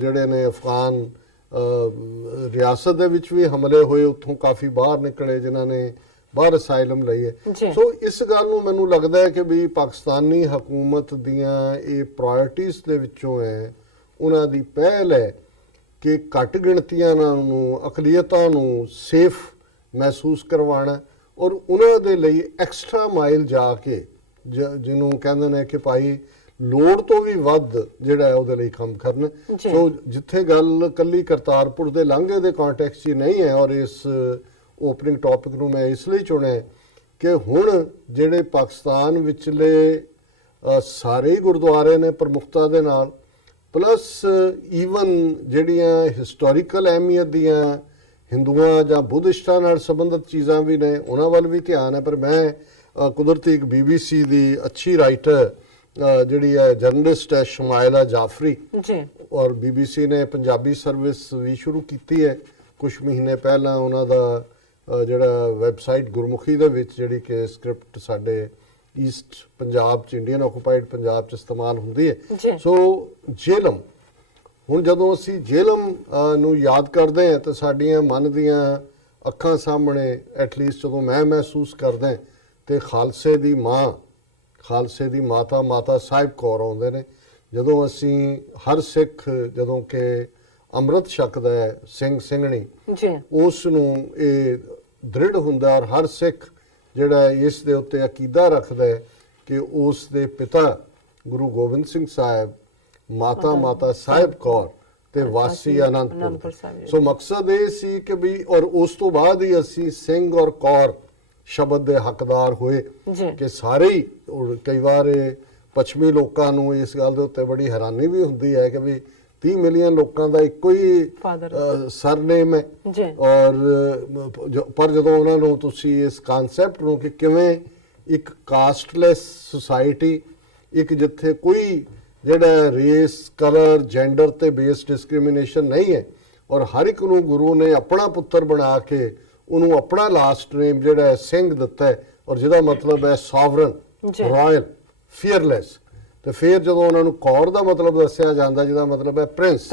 ਜਿਹੜੇ ਨੇ ਅਫਗਾਨ ਰਿਆਸਤ ਦੇ ਵਿੱਚ ਵੀ ਹਮਲੇ ਹੋਏ, ਉੱਥੋਂ ਕਾਫੀ ਬਾਹਰ ਨਿਕਲੇ ਜਿਨ੍ਹਾਂ ਨੇ ਬਾਹਰ ਅਸਾਈਲਮ ਲਈ ਹੈ। ਸੋ ਇਸ ਗੱਲ ਨੂੰ ਮੈਨੂੰ ਲੱਗਦਾ ਹੈ ਕਿ ਵੀ ਪਾਕਿਸਤਾਨੀ ਹਕੂਮਤ ਦੀਆਂ ਇਹ ਪ੍ਰਾਇੋਰਟੀਜ਼ ਦੇ ਵਿੱਚੋਂ ਹੈ, ਉਹਨਾਂ ਦੀ ਪਹਿਲ ਹੈ ਕਿ ਘੱਟ ਗਿਣਤੀਆਂ ਨੂੰ, ਅਕਲੀਅਤਾਂ ਨੂੰ ਸੇਫ ਮਹਿਸੂਸ ਕਰਵਾਉਣਾ, ਔਰ ਉਹਨਾਂ ਦੇ ਲਈ ਐਕਸਟਰਾ ਮਾਈਲ ਜਾ ਕੇ ਜਿਹਨੂੰ ਕਹਿੰਦੇ ਨੇ ਕਿ ਭਾਈ ਲੋੜ ਤੋਂ ਵੀ ਵੱਧ ਜਿਹੜਾ ਉਹਦੇ ਲਈ ਕੰਮ ਕਰਨਾ। ਸੋ ਜਿੱਥੇ ਗੱਲ ਕੱਲੀ ਕਰਤਾਰਪੁਰ ਦੇ ਲਾਂਘੇ ਦੇ ਕੰਟੈਕਸਟ 'ਚ ਨਹੀਂ ਹੈ, ਔਰ ਇਸ ਓਪਨਿੰਗ ਟੌਪਿਕ ਨੂੰ ਮੈਂ ਇਸ ਲਈ ਚੁਣਿਆ ਕਿ ਹੁਣ ਜਿਹੜੇ ਪਾਕਿਸਤਾਨ ਵਿਚਲੇ ਸਾਰੇ ਹੀ ਗੁਰਦੁਆਰੇ ਨੇ ਪ੍ਰਮੁਖਤਾ ਦੇ ਨਾਲ, ਪਲੱਸ ਈਵਨ ਜਿਹੜੀਆਂ ਹਿਸਟੋਰੀਕਲ ਅਹਿਮੀਅਤ ਦੀਆਂ ਹਿੰਦੂਆਂ ਜਾਂ ਬੁੱਧਿਸਟਾਂ ਨਾਲ ਸੰਬੰਧਿਤ ਚੀਜ਼ਾਂ ਵੀ ਨੇ, ਉਹਨਾਂ ਵੱਲ ਵੀ ਧਿਆਨ ਹੈ। ਪਰ ਮੈਂ ਕੁਦਰਤੀ ਇੱਕ BBC ਦੀ ਅੱਛੀ ਰਾਈਟਰ ਜਿਹੜੀ ਹੈ ਜਰਨਲਿਸਟ ਹੈ ਸ਼ਮਾਇਲਾ ਜਾਫਰੀ, ਔਰ BBC ਨੇ ਪੰਜਾਬੀ ਸਰਵਿਸ ਵੀ ਸ਼ੁਰੂ ਕੀਤੀ ਹੈ ਕੁਝ ਮਹੀਨੇ ਪਹਿਲਾਂ। ਉਹਨਾਂ ਦਾ ਜਿਹੜਾ ਵੈਬਸਾਈਟ ਗੁਰਮੁਖੀ ਦੇ ਵਿੱਚ ਜਿਹੜੀ ਕਿ ਸਕ੍ਰਿਪਟ ਸਾਡੇ ਈਸਟ ਪੰਜਾਬ 'ਚ, ਇੰਡੀਅਨ ਆਕੂਪਾਈਡ ਪੰਜਾਬ 'ਚ ਇਸਤੇਮਾਲ ਹੁੰਦੀ ਹੈ। ਸੋ ਜੇਹਲਮ, ਹੁਣ ਜਦੋਂ ਅਸੀਂ ਜੇਹਲਮ ਨੂੰ ਯਾਦ ਕਰਦੇ ਹਾਂ ਤਾਂ ਸਾਡੀਆਂ ਮਨ ਦੀਆਂ ਅੱਖਾਂ ਸਾਹਮਣੇ, ਐਟਲੀਸਟ ਜਦੋਂ ਮੈਂ ਮਹਿਸੂਸ ਕਰਦਾ ਤੇ ਖਾਲਸੇ ਦੀ ਮਾਂ ਖਾਲਸੇ ਦੀ ਮਾਤਾ ਮਾਤਾ ਸਾਹਿਬ ਕੌਰ ਆਉਂਦੇ ਨੇ। ਜਦੋਂ ਅਸੀਂ ਹਰ ਸਿੱਖ ਜਦੋਂ ਕਿ ਅੰਮ੍ਰਿਤ ਛਕਦਾ ਹੈ ਸਿੰਘ ਸਿੰਘਣੀ ਜੀ ਉਸ ਨੂੰ ਇਹ ਦ੍ਰਿੜ ਹੁੰਦਾ, ਔਰ ਹਰ ਸਿੱਖ ਜਿਹੜਾ ਇਸ ਦੇ ਉੱਤੇ ਅਕੀਦਾ ਰੱਖਦਾ ਹੈ ਕਿ ਉਸ ਦੇ ਪਿਤਾ ਗੁਰੂ ਗੋਬਿੰਦ ਸਿੰਘ ਸਾਹਿਬ ਮਾਤਾ ਮਾਤਾ ਸਾਹਿਬ ਕੌਰ ਤੇ ਵਾਸੀ ਅਨੰਦਪੁਰ। ਸੋ ਮਕਸਦ ਇਹ ਸੀ ਕਿ ਵੀ, ਔਰ ਉਸ ਤੋਂ ਬਾਅਦ ਹੀ ਅਸੀਂ ਸਿੰਘ ਔਰ ਕੌਰ ਸ਼ਬਦ ਦੇ ਹੱਕਦਾਰ ਹੋਏ ਕਿ ਸਾਰੇ ਹੀ। ਕਈ ਵਾਰ ਪੱਛਮੀ ਲੋਕਾਂ ਨੂੰ ਇਸ ਗੱਲ ਦੇ ਉੱਤੇ ਬੜੀ ਹੈਰਾਨੀ ਵੀ ਹੁੰਦੀ ਹੈ ਕਿ ਵੀ 30 ਮਿਲੀਅਨ ਲੋਕਾਂ ਦਾ ਇੱਕੋ ਹੀ ਸਰਨੇਮ ਹੈ, ਔਰ ਪਰ ਜਦੋਂ ਉਹਨਾਂ ਨੂੰ ਤੁਸੀਂ ਇਸ ਕਨਸੈਪਟ ਨੂੰ ਕਿ ਕਿਵੇਂ ਇੱਕ ਕਾਸਟਲੈਸ ਸੁਸਾਇਟੀ, ਇੱਕ ਜਿੱਥੇ ਕੋਈ ਜਿਹੜਾ ਰੇਸ ਕਲਰ ਜੈਂਡਰ ਤੇ ਬੇਸਡ ਡਿਸਕ੍ਰਿਮੀਨੇਸ਼ਨ ਨਹੀਂ ਹੈ, ਔਰ ਹਰ ਇੱਕ ਨੂੰ ਗੁਰੂ ਨੇ ਆਪਣਾ ਪੁੱਤਰ ਬਣਾ ਕੇ ਉਹਨੂੰ ਆਪਣਾ ਲਾਸਟ ਨੇਮ ਜਿਹੜਾ ਸਿੰਘ ਦਿੱਤਾ ਹੈ, ਔਰ ਜਿਹਦਾ ਮਤਲਬ ਹੈ ਸੋਵਰਨ, ਰਾਇਲ, ਫੀਅਰਲੈਸ। ਤੇ ਫਿਰ ਜਦੋਂ ਉਹਨਾਂ ਨੂੰ ਕੌਰ ਦਾ ਮਤਲਬ ਦੱਸਿਆ ਜਾਂਦਾ ਜਿਹਦਾ ਮਤਲਬ ਹੈ ਪ੍ਰਿੰਸ,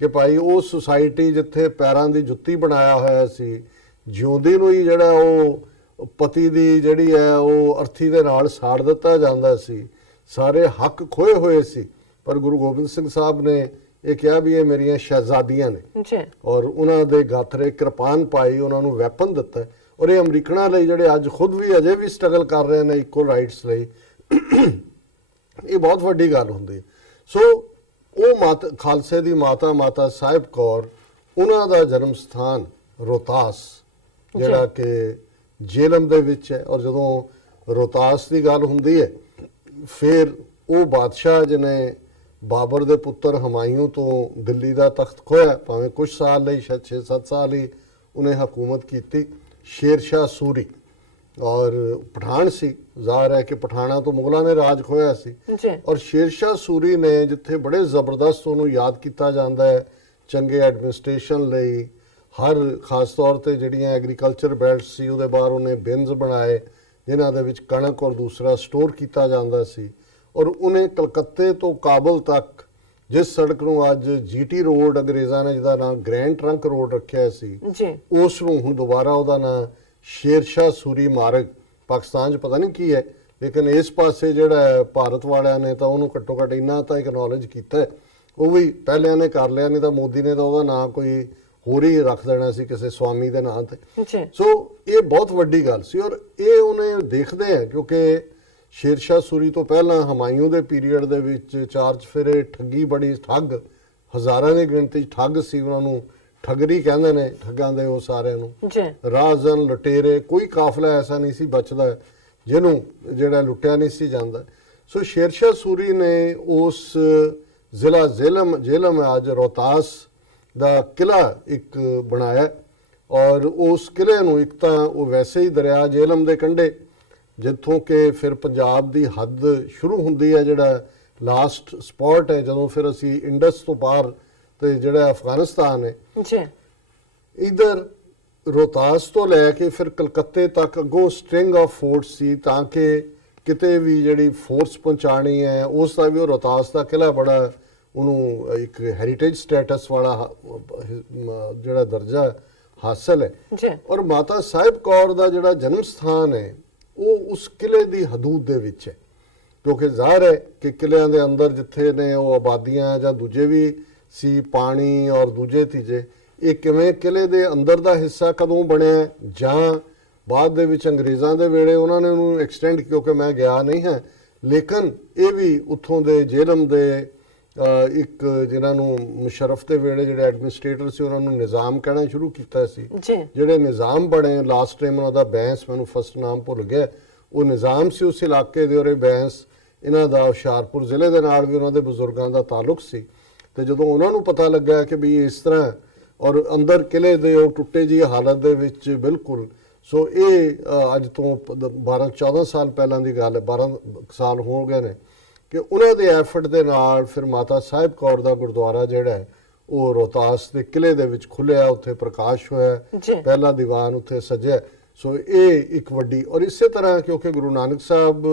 ਕਿ ਭਾਈ ਉਹ ਸੁਸਾਇਟੀ ਜਿੱਥੇ ਪੈਰਾਂ ਦੀ ਜੁੱਤੀ ਬਣਾਇਆ ਹੋਇਆ ਸੀ, ਜਿਉਂਦੀ ਨੂੰ ਹੀ ਜਿਹੜਾ ਉਹ ਪਤੀ ਦੀ ਜਿਹੜੀ ਹੈ ਉਹ ਅਰਥੀ ਦੇ ਨਾਲ ਸਾੜ ਦਿੱਤਾ ਜਾਂਦਾ ਸੀ, ਸਾਰੇ ਹੱਕ ਖੋਏ ਹੋਏ ਸੀ। ਪਰ ਗੁਰੂ ਗੋਬਿੰਦ ਸਿੰਘ ਸਾਹਿਬ ਨੇ ਇਹ ਕਿਹਾ ਵੀ ਇਹ ਮੇਰੀਆਂ ਸ਼ਹਿਜ਼ਾਦੀਆਂ ਨੇ, ਔਰ ਉਹਨਾਂ ਦੇ ਗਾਥਰੇ ਕਿਰਪਾਨ ਪਾਈ, ਉਹਨਾਂ ਨੂੰ ਵੈਪਨ ਦਿੱਤਾ। ਔਰ ਇਹ ਅਮਰੀਕਨਾਂ ਲਈ ਜਿਹੜੇ ਅੱਜ ਖੁਦ ਵੀ ਅਜੇ ਵੀ ਸਟਰਗਲ ਕਰ ਰਹੇ ਨੇ ਇਕੁਅਲ ਰਾਈਟਸ ਲਈ, ਇਹ ਬਹੁਤ ਵੱਡੀ ਗੱਲ ਹੁੰਦੀ। ਸੋ ਉਹ ਖਾਲਸੇ ਦੀ ਮਾਤਾ ਮਾਤਾ ਸਾਹਿਬ ਕੌਰ, ਉਹਨਾਂ ਦਾ ਜਨਮ ਸਥਾਨ ਰੋਹਤਾਸ ਜਿਹੜਾ ਕਿ ਜੇਹਲਮ ਦੇ ਵਿੱਚ ਹੈ। ਔਰ ਜਦੋਂ ਰੋਹਤਾਸ ਦੀ ਗੱਲ ਹੁੰਦੀ ਹੈ, ਫਿਰ ਉਹ ਬਾਦਸ਼ਾਹ ਜਿਹਨੇ ਬਾਬਰ ਦੇ ਪੁੱਤਰ ਹਮਾਯੂ ਤੋਂ ਦਿੱਲੀ ਦਾ ਤਖਤ ਖੋਇਆ, ਭਾਵੇਂ ਕੁਝ ਸਾਲ ਲਈ, ਸ਼ਾਇਦ 6-7 ਸਾਲ ਹੀ ਉਹਨੇ ਹਕੂਮਤ ਕੀਤੀ, ਸ਼ੇਰ ਸ਼ਾਹ ਸੂਰੀ, ਔਰ ਪਠਾਨ ਸੀ। ਜ਼ਾਹਰ ਹੈ ਕਿ ਪਠਾਣਾ ਤੋਂ ਮੁਗਲਾਂ ਨੇ ਰਾਜ ਖੋਇਆ ਸੀ, ਔਰ ਸ਼ੇਰ ਸ਼ਾਹ ਸੂਰੀ ਨੇ ਜਿੱਥੇ ਬੜੇ ਜ਼ਬਰਦਸਤ ਉਹਨੂੰ ਯਾਦ ਕੀਤਾ ਜਾਂਦਾ ਹੈ ਚੰਗੇ ਐਡਮਿਨਿਸਟ੍ਰੇਸ਼ਨ ਲਈ, ਹਰ ਖਾਸ ਤੌਰ ਤੇ ਜਿਹੜੀਆਂ ਐਗਰੀਕਲਚਰ ਬੈਲਟਸ ਸੀ ਉਹਦੇ ਬਾਹਰ ਉਹਨੇ ਬਿਨਸ ਬਣਾਏ ਜਿਨ੍ਹਾਂ ਦੇ ਵਿੱਚ ਕਣਕ ਔਰ ਦੂਸਰਾ ਸਟੋਰ ਕੀਤਾ ਜਾਂਦਾ ਸੀ। ਔਰ ਉਹਨੇ ਕਲਕੱਤੇ ਤੋਂ ਕਾਬਲ ਤੱਕ ਜਿਸ ਸੜਕ ਨੂੰ ਅੱਜ ਜੀਟੀ ਰੋਡ ਅੰਗਰੇਜ਼ਾਂ ਨੇ ਜਿਹਦਾ ਨਾਮ ਗ੍ਰੈਂਡ ਟਰੰਕ ਰੋਡ ਰੱਖਿਆ ਸੀ, ਉਸ ਨੂੰ ਹੁਣ ਦੁਬਾਰਾ ਉਹਦਾ ਨਾਮ ਸ਼ੇਰ ਸ਼ਾਹ ਸੂਰੀ ਮਾਰਗ, ਪਾਕਿਸਤਾਨ 'ਚ ਪਤਾ ਨਹੀਂ ਕੀ ਹੈ, ਲੇਕਿਨ ਇਸ ਪਾਸੇ ਜਿਹੜਾ ਭਾਰਤ ਵਾਲਿਆਂ ਨੇ ਤਾਂ ਉਹਨੂੰ ਘੱਟੋ ਘੱਟ ਇੰਨਾ ਤਾਂ ਐਕਨੋਲਜ ਕੀਤਾ, ਉਹ ਵੀ ਪਹਿਲਿਆਂ ਨੇ ਕਰ ਲਿਆ, ਨਹੀਂ ਤਾਂ ਮੋਦੀ ਨੇ ਤਾਂ ਉਹਦਾ ਨਾਂ ਕੋਈ ਹੋਰ ਹੀ ਰੱਖ ਦੇਣਾ ਸੀ ਕਿਸੇ ਸਵਾਮੀ ਦੇ ਨਾਂ ਤੇ। ਸੋ ਇਹ ਬਹੁਤ ਵੱਡੀ ਗੱਲ ਸੀ, ਔਰ ਇਹ ਉਹਨੇ ਦੇਖਦੇ ਆ ਕਿਉਂਕਿ ਸ਼ੇਰ ਸ਼ਾਹ ਸੂਰੀ ਤੋਂ ਪਹਿਲਾਂ ਹਮਾਯੂ ਦੇ ਪੀਰੀਅਡ ਦੇ ਵਿੱਚ ਚਾਰ ਚਫੇਰੇ ਠੱਗੀ ਬੜੀ, ਠੱਗ ਹਜ਼ਾਰਾਂ ਦੀ ਗਿਣਤੀ ਠੱਗ ਸੀ, ਉਹਨਾਂ ਨੂੰ ਠੱਗਰੀ ਕਹਿੰਦੇ ਨੇ, ਠੱਗਾਂ ਦੇ ਉਹ ਸਾਰਿਆਂ ਨੂੰ, ਰਾਜ਼ਨ ਲੁਟੇਰੇ, ਕੋਈ ਕਾਫਲਾ ਐਸਾ ਨਹੀਂ ਸੀ ਬਚਦਾ ਜਿਹਨੂੰ ਜਿਹੜਾ ਲੁੱਟਿਆ ਨਹੀਂ ਸੀ ਜਾਂਦਾ। ਸੋ ਸ਼ੇਰ ਸ਼ਾਹ ਸੂਰੀ ਨੇ ਉਸ ਜ਼ਿਲ੍ਹਾ ਜੇਹਲਮ ਅੱਜ ਰੋਹਤਾਸ ਦਾ ਕਿਲਾ ਇੱਕ ਬਣਾਇਆ, ਔਰ ਉਸ ਕਿਲੇ ਨੂੰ ਇੱਕ ਤਾਂ ਉਹ ਵੈਸੇ ਹੀ ਦਰਿਆ ਜੇਹਲਮ ਦੇ ਕੰਢੇ, ਜਿੱਥੋਂ ਕਿ ਫਿਰ ਪੰਜਾਬ ਦੀ ਹੱਦ ਸ਼ੁਰੂ ਹੁੰਦੀ ਹੈ, ਜਿਹੜਾ ਲਾਸਟ ਸਪੌਟ ਹੈ ਜਦੋਂ ਫਿਰ ਅਸੀਂ ਇੰਡਸ ਤੋਂ ਪਾਰ ਤੇ ਜਿਹੜਾ ਅਫਗਾਨਿਸਤਾਨ ਹੈ, ਇਧਰ ਰੋਹਤਾਸ ਤੋਂ ਲੈ ਕੇ ਫਿਰ ਕਲਕੱਤੇ ਤੱਕ ਅੱਗੋਂ ਸਟ੍ਰਿੰਗ ਆਫ ਫੋਰਟਸ ਸੀ, ਤਾਂ ਕਿ ਕਿਤੇ ਵੀ ਜਿਹੜੀ ਫੋਰਸ ਪਹੁੰਚਾਣੀ ਹੈ ਉਸ ਦਾ ਵੀ ਉਹ ਰੋਹਤਾਸ ਦਾ ਕਿਲਾ ਬੜਾ ਉਹਨੂੰ ਇੱਕ ਹੈਰੀਟੇਜ ਸਟੇਟਸ ਵਾਲਾ ਜਿਹੜਾ ਦਰਜਾ ਹਾਸਲ ਹੈ। ਔਰ ਮਾਤਾ ਸਾਹਿਬ ਕੌਰ ਦਾ ਜਿਹੜਾ ਜਨਮ ਸਥਾਨ ਹੈ ਉਹ ਉਸ ਕਿਲੇ ਦੀ ਹਦੂਦ ਦੇ ਵਿੱਚ ਹੈ, ਕਿਉਂਕਿ ਜ਼ਾਹਰ ਹੈ ਕਿ ਕਿਲਿਆਂ ਦੇ ਅੰਦਰ ਜਿੱਥੇ ਨੇ ਉਹ ਆਬਾਦੀਆਂ ਜਾਂ ਦੂਜੇ ਵੀ ਸੀ, ਪਾਣੀ ਔਰ ਦੂਜੇ ਤੀਜੇ, ਇਹ ਕਿਵੇਂ ਕਿਲੇ ਦੇ ਅੰਦਰ ਦਾ ਹਿੱਸਾ ਕਦੋਂ ਬਣਿਆ ਜਾਂ ਬਾਅਦ ਦੇ ਵਿੱਚ ਅੰਗਰੇਜ਼ਾਂ ਦੇ ਵੇਲੇ ਉਹਨਾਂ ਨੇ ਉਹਨੂੰ ਐਕਸਟੈਂਡ, ਕਿਉਂਕਿ ਮੈਂ ਗਿਆ ਨਹੀਂ ਹਾਂ, ਲੇਕਿਨ ਇਹ ਵੀ ਉੱਥੋਂ ਦੇ ਜੇਹਲਮ ਦੇ ਇੱਕ ਜਿਨ੍ਹਾਂ ਨੂੰ ਮੁਸ਼ਰਫ ਦੇ ਵੇਲੇ ਜਿਹੜੇ ਐਡਮਿਨਿਸਟ੍ਰੇਟਰ ਸੀ ਉਹਨਾਂ ਨੂੰ ਨਿਜ਼ਾਮ ਕਹਿਣਾ ਸ਼ੁਰੂ ਕੀਤਾ ਸੀ, ਜਿਹੜੇ ਨਿਜ਼ਾਮ ਬਣੇ ਲਾਸਟ ਟਾਈਮ ਉਹਨਾਂ ਦਾ ਬੈਂਸ, ਮੈਨੂੰ ਫਸਟ ਨਾਮ ਭੁੱਲ ਗਿਆ, ਉਹ ਨਿਜ਼ਾਮ ਸੀ ਉਸ ਇਲਾਕੇ ਦੇ, ਔਰ ਇਹ ਬੈਂਸ ਇਹਨਾਂ ਦਾ ਹੁਸ਼ਿਆਰਪੁਰ ਜ਼ਿਲ੍ਹੇ ਦੇ ਨਾਲ ਵੀ ਉਹਨਾਂ ਦੇ ਬਜ਼ੁਰਗਾਂ ਦਾ ਤਾਲੁਕ ਸੀ। ਤੇ ਜਦੋਂ ਉਹਨਾਂ ਨੂੰ ਪਤਾ ਲੱਗਾ ਕਿ ਵੀ ਇਸ ਤਰ੍ਹਾਂ, ਔਰ ਅੰਦਰ ਕਿਲੇ ਦੇ ਉਹ ਟੁੱਟੇ ਜਿਹੀ ਹਾਲਤ ਦੇ ਵਿੱਚ ਬਿਲਕੁਲ, ਸੋ ਇਹ ਅੱਜ ਤੋਂ 12-14 ਸਾਲ ਪਹਿਲਾਂ ਦੀ ਗੱਲ ਹੈ, 12 ਸਾਲ ਹੋ ਗਏ ਨੇ ਕਿ ਉਹਨਾਂ ਦੇ ਐਫਰਟ ਦੇ ਨਾਲ ਫਿਰ ਮਾਤਾ ਸਾਹਿਬ ਕੌਰ ਦਾ ਗੁਰਦੁਆਰਾ ਜਿਹੜਾ ਹੈ ਉਹ ਰੋਹਤਾਸ ਦੇ ਕਿਲੇ ਦੇ ਵਿੱਚ ਖੁੱਲਿਆ, ਉੱਥੇ ਪ੍ਰਕਾਸ਼ ਹੋਇਆ, ਪਹਿਲਾ ਦੀਵਾਨ ਉੱਥੇ ਸਜਿਆ। ਸੋ ਇਹ ਇੱਕ ਵੱਡੀ, ਔਰ ਇਸੇ ਤਰ੍ਹਾਂ ਕਿਉਂਕਿ ਗੁਰੂ ਨਾਨਕ ਸਾਹਿਬ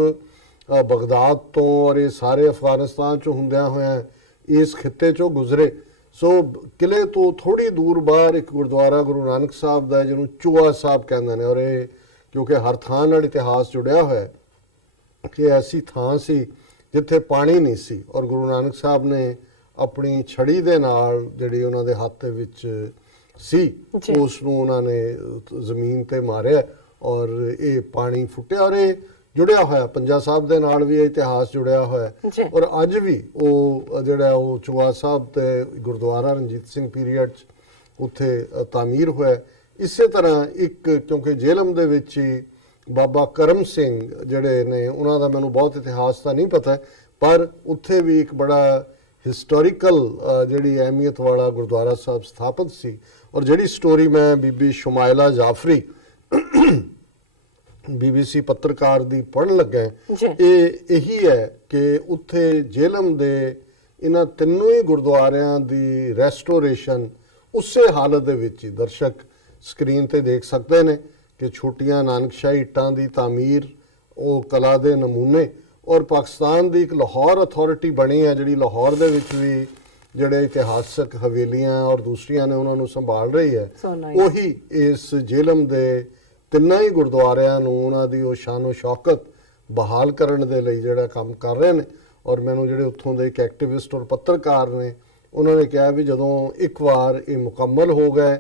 ਬਗਦਾਦ ਤੋਂ ਔਰ ਇਹ ਸਾਰੇ ਅਫਗਾਨਿਸਤਾਨ ਚੋਂ ਹੁੰਦਿਆਂ ਹੋਇਆਂ ਇਸ ਖਿੱਤੇ ਚੋਂ ਗੁਜ਼ਰੇ, ਸੋ ਕਿਲੇ ਤੋਂ ਥੋੜੀ ਦੂਰ ਬਾਹਰ ਇੱਕ ਗੁਰਦੁਆਰਾ ਗੁਰੂ ਨਾਨਕ ਸਾਹਿਬ ਦਾ ਜਿਹਨੂੰ ਚੂਹਾ ਸਾਹਿਬ ਕਹਿੰਦੇ ਨੇ, ਔਰ ਇਹ ਕਿਉਂਕਿ ਹਰ ਥਾਂ ਨਾਲ ਇਤਿਹਾਸ ਜੁੜਿਆ ਹੋਇਆ, ਕਿ ਐਸੀ ਥਾਂ ਸੀ ਜਿੱਥੇ ਪਾਣੀ ਨਹੀਂ ਸੀ, ਔਰ ਗੁਰੂ ਨਾਨਕ ਸਾਹਿਬ ਨੇ ਆਪਣੀ ਛੜੀ ਦੇ ਨਾਲ ਜਿਹੜੀ ਉਹਨਾਂ ਦੇ ਹੱਥ ਦੇ ਵਿੱਚ ਸੀ ਉਸ ਨੂੰ ਉਹਨਾਂ ਨੇ ਜ਼ਮੀਨ ਤੇ ਮਾਰਿਆ ਔਰ ਇਹ ਪਾਣੀ ਫੁੱਟਿਆ। ਔਰ ਇਹ ਜੁੜਿਆ ਹੋਇਆ ਪੰਜਾ ਸਾਹਿਬ ਦੇ ਨਾਲ ਵੀ ਇਹ ਇਤਿਹਾਸ ਜੁੜਿਆ ਹੋਇਆ ਔਰ ਅੱਜ ਵੀ ਉਹ ਜਿਹੜਾ ਉਹ ਚੋਆ ਸਾਹਿਬ ਤੇ ਗੁਰਦੁਆਰਾ ਰਣਜੀਤ ਸਿੰਘ ਪੀਰੀਅਡ 'ਚ ਉੱਥੇ ਤਾਮੀਰ ਹੋਇਆ। ਇਸੇ ਤਰ੍ਹਾਂ ਇੱਕ ਕਿਉਂਕਿ ਜੇਹਲਮ ਦੇ ਵਿੱਚ ਹੀ ਬਾਬਾ ਕਰਮ ਸਿੰਘ ਜਿਹੜੇ ਨੇ ਉਹਨਾਂ ਦਾ ਮੈਨੂੰ ਬਹੁਤ ਇਤਿਹਾਸ ਤਾਂ ਨਹੀਂ ਪਤਾ, ਪਰ ਉੱਥੇ ਵੀ ਇੱਕ ਬੜਾ ਹਿਸਟੋਰੀਕਲ ਜਿਹੜੀ ਅਹਿਮੀਅਤ ਵਾਲਾ ਗੁਰਦੁਆਰਾ ਸਾਹਿਬ ਸਥਾਪਿਤ ਸੀ। ਔਰ ਜਿਹੜੀ ਸਟੋਰੀ ਮੈਂ ਬੀਬੀ ਸ਼ਮਾਇਲਾ ਜਾਫਰੀ BBC ਪੱਤਰਕਾਰ ਦੀ ਪੜ੍ਹਨ ਲੱਗਾ ਇਹ ਇਹੀ ਹੈ ਕਿ ਉੱਥੇ ਜੇਹਲਮ ਦੇ ਇਹਨਾਂ ਤਿੰਨੋਂ ਹੀ ਗੁਰਦੁਆਰਿਆਂ ਦੀ ਰੈਸਟੋਰੇਸ਼ਨ ਉਸੇ ਹਾਲਤ ਦੇ ਵਿੱਚ ਹੀ ਦਰਸ਼ਕ ਸਕਰੀਨ ਤੇ ਦੇਖ ਸਕਦੇ ਨੇ ਕਿ ਛੋਟੀਆਂ ਨਾਨਕਸ਼ਾਹੀ ਇੱਟਾਂ ਦੀ ਤਾਮੀਰ, ਉਹ ਕਲਾ ਦੇ ਨਮੂਨੇ, ਔਰ ਪਾਕਿਸਤਾਨ ਦੀ ਇੱਕ ਲਾਹੌਰ ਅਥਾਰਟੀ ਬਣੀ ਹੈ ਜਿਹੜੀ ਲਾਹੌਰ ਦੇ ਵਿੱਚ ਵੀ ਜਿਹੜੇ ਇਤਿਹਾਸਕ ਹਵੇਲੀਆਂ ਔਰ ਦੂਸਰੀਆਂ ਨੇ ਉਹਨਾਂ ਨੂੰ ਸੰਭਾਲ ਰਹੀ ਹੈ। ਉਹੀ ਇਸ ਜੇਹਲਮ ਦੇ ਤਿੰਨਾਂ ਹੀ ਗੁਰਦੁਆਰਿਆਂ ਨੂੰ ਉਹਨਾਂ ਦੀ ਉਹ ਸ਼ਾਨੋ ਸ਼ੌਕਤ ਬਹਾਲ ਕਰਨ ਦੇ ਲਈ ਜਿਹੜਾ ਕੰਮ ਕਰ ਰਹੇ ਨੇ। ਔਰ ਮੈਨੂੰ ਜਿਹੜੇ ਉੱਥੋਂ ਦੇ ਇੱਕ ਐਕਟਿਵਿਸਟ ਔਰ ਪੱਤਰਕਾਰ ਨੇ ਉਹਨਾਂ ਨੇ ਕਿਹਾ ਵੀ ਜਦੋਂ ਇੱਕ ਵਾਰ ਇਹ ਮੁਕੰਮਲ ਹੋ ਗਏ,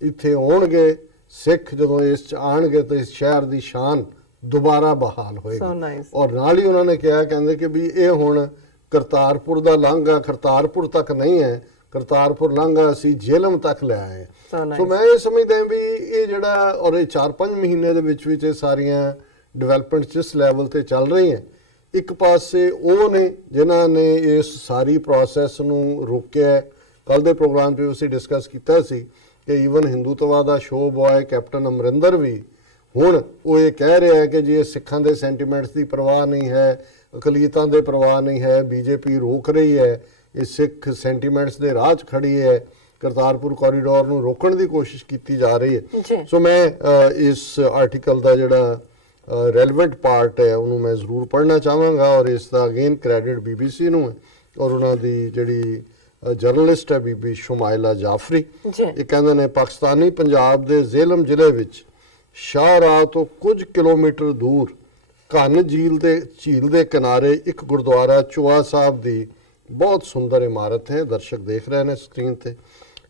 ਇੱਥੇ ਆਉਣਗੇ ਸਿੱਖ, ਜਦੋਂ ਇਸ 'ਚ ਆਣਗੇ ਤਾਂ ਇਸ ਸ਼ਹਿਰ ਦੀ ਸ਼ਾਨ ਦੁਬਾਰਾ ਬਹਾਲ ਹੋਏਗੀ। ਔਰ ਨਾਲ ਹੀ ਉਹਨਾਂ ਨੇ ਕਿਹਾ, ਕਹਿੰਦੇ ਕਿ ਵੀ ਇਹ ਹੁਣ ਕਰਤਾਰਪੁਰ ਦਾ ਲਾਂਘਾ ਕਰਤਾਰਪੁਰ ਤੱਕ ਨਹੀਂ ਹੈ, ਕਰਤਾਰਪੁਰ ਲਾਂਘਾ ਅਸੀਂ ਜੇਹਲਮ ਤੱਕ ਲੈ ਆਏ। ਸੋ ਮੈਂ ਇਹ ਸਮਝਦਾ ਵੀ ਇਹ ਜਿਹੜਾ ਔਰ ਇਹ 4-5 ਮਹੀਨੇ ਦੇ ਵਿੱਚ ਇਹ ਸਾਰੀਆਂ ਡਿਵੈਲਪਮੈਂਟਸ ਜਿਸ ਲੈਵਲ ਤੇ ਚੱਲ ਰਹੀਆਂ, ਇੱਕ ਪਾਸੇ ਉਹ ਨੇ ਜਿਨ੍ਹਾਂ ਨੇ ਇਸ ਸਾਰੀ ਪ੍ਰੋਸੈਸ ਨੂੰ ਰੋਕਿਆ। ਕੱਲ ਦੇ ਪ੍ਰੋਗਰਾਮ 'ਚ ਅਸੀਂ ਡਿਸਕਸ ਕੀਤਾ ਸੀ ਕਿ ਈਵਨ ਹਿੰਦੂਤਵਾ ਦਾ ਸ਼ੋਅ ਬॉय ਕੈਪਟਨ ਅਮਰਿੰਦਰ ਵੀ ਹੁਣ ਉਹ ਇਹ ਕਹਿ ਰਿਹਾ ਹੈ ਕਿ ਜੀ ਇਹ ਸਿੱਖਾਂ ਦੇ ਸੈਂਟੀਮੈਂਟਸ ਦੀ ਪਰਵਾਹ ਨਹੀਂ ਹੈ, ਅਕਲੀਤਾਂ ਦੇ ਪਰਵਾਹ ਨਹੀਂ ਹੈ, ਬੀਜੇਪੀ ਰੋਕ ਰਹੀ ਹੈ, ਇਹ ਸਿੱਖ ਸੈਂਟੀਮੈਂਟਸ ਦੇ ਰਾਹ 'ਚ ਖੜੀ ਹੈ, ਕਰਤਾਰਪੁਰ ਕੋਰੀਡੋਰ ਨੂੰ ਰੋਕਣ ਦੀ ਕੋਸ਼ਿਸ਼ ਕੀਤੀ ਜਾ ਰਹੀ ਹੈ। ਸੋ ਮੈਂ ਇਸ ਆਰਟੀਕਲ ਦਾ ਜਿਹੜਾ ਰੈਲੇਵੈਂਟ ਪਾਰਟ ਹੈ ਉਹਨੂੰ ਮੈਂ ਜ਼ਰੂਰ ਪੜ੍ਹਨਾ ਚਾਹਾਂਗਾ ਔਰ ਇਸ ਦਾ ਅਗੇਨ ਕ੍ਰੈਡਿਟ BBC ਨੂੰ ਹੈ ਔਰ ਉਹਨਾਂ ਦੀ ਜਿਹੜੀ ਜਰਨਲਿਸਟ ਹੈ ਬੀਬੀ ਸ਼ਮਾਇਲਾ ਜਾਫਰੀ। ਇਹ ਕਹਿੰਦੇ ਨੇ ਪਾਕਿਸਤਾਨੀ ਪੰਜਾਬ ਦੇ ਜੇਹਲਮ ਜ਼ਿਲ੍ਹੇ ਵਿੱਚ ਸ਼ਾਹਰਾਹ ਤੋਂ ਕੁਝ ਕਿਲੋਮੀਟਰ ਦੂਰ ਘਨ ਝੀਲ ਦੇ ਕਿਨਾਰੇ ਇੱਕ ਗੁਰਦੁਆਰਾ ਚੋਆ ਸਾਹਿਬ ਦੀ ਬਹੁਤ ਸੁੰਦਰ ਇਮਾਰਤ ਹੈ। ਦਰਸ਼ਕ ਦੇਖ ਰਹੇ ਨੇ ਸਕਰੀਨ ਤੇ।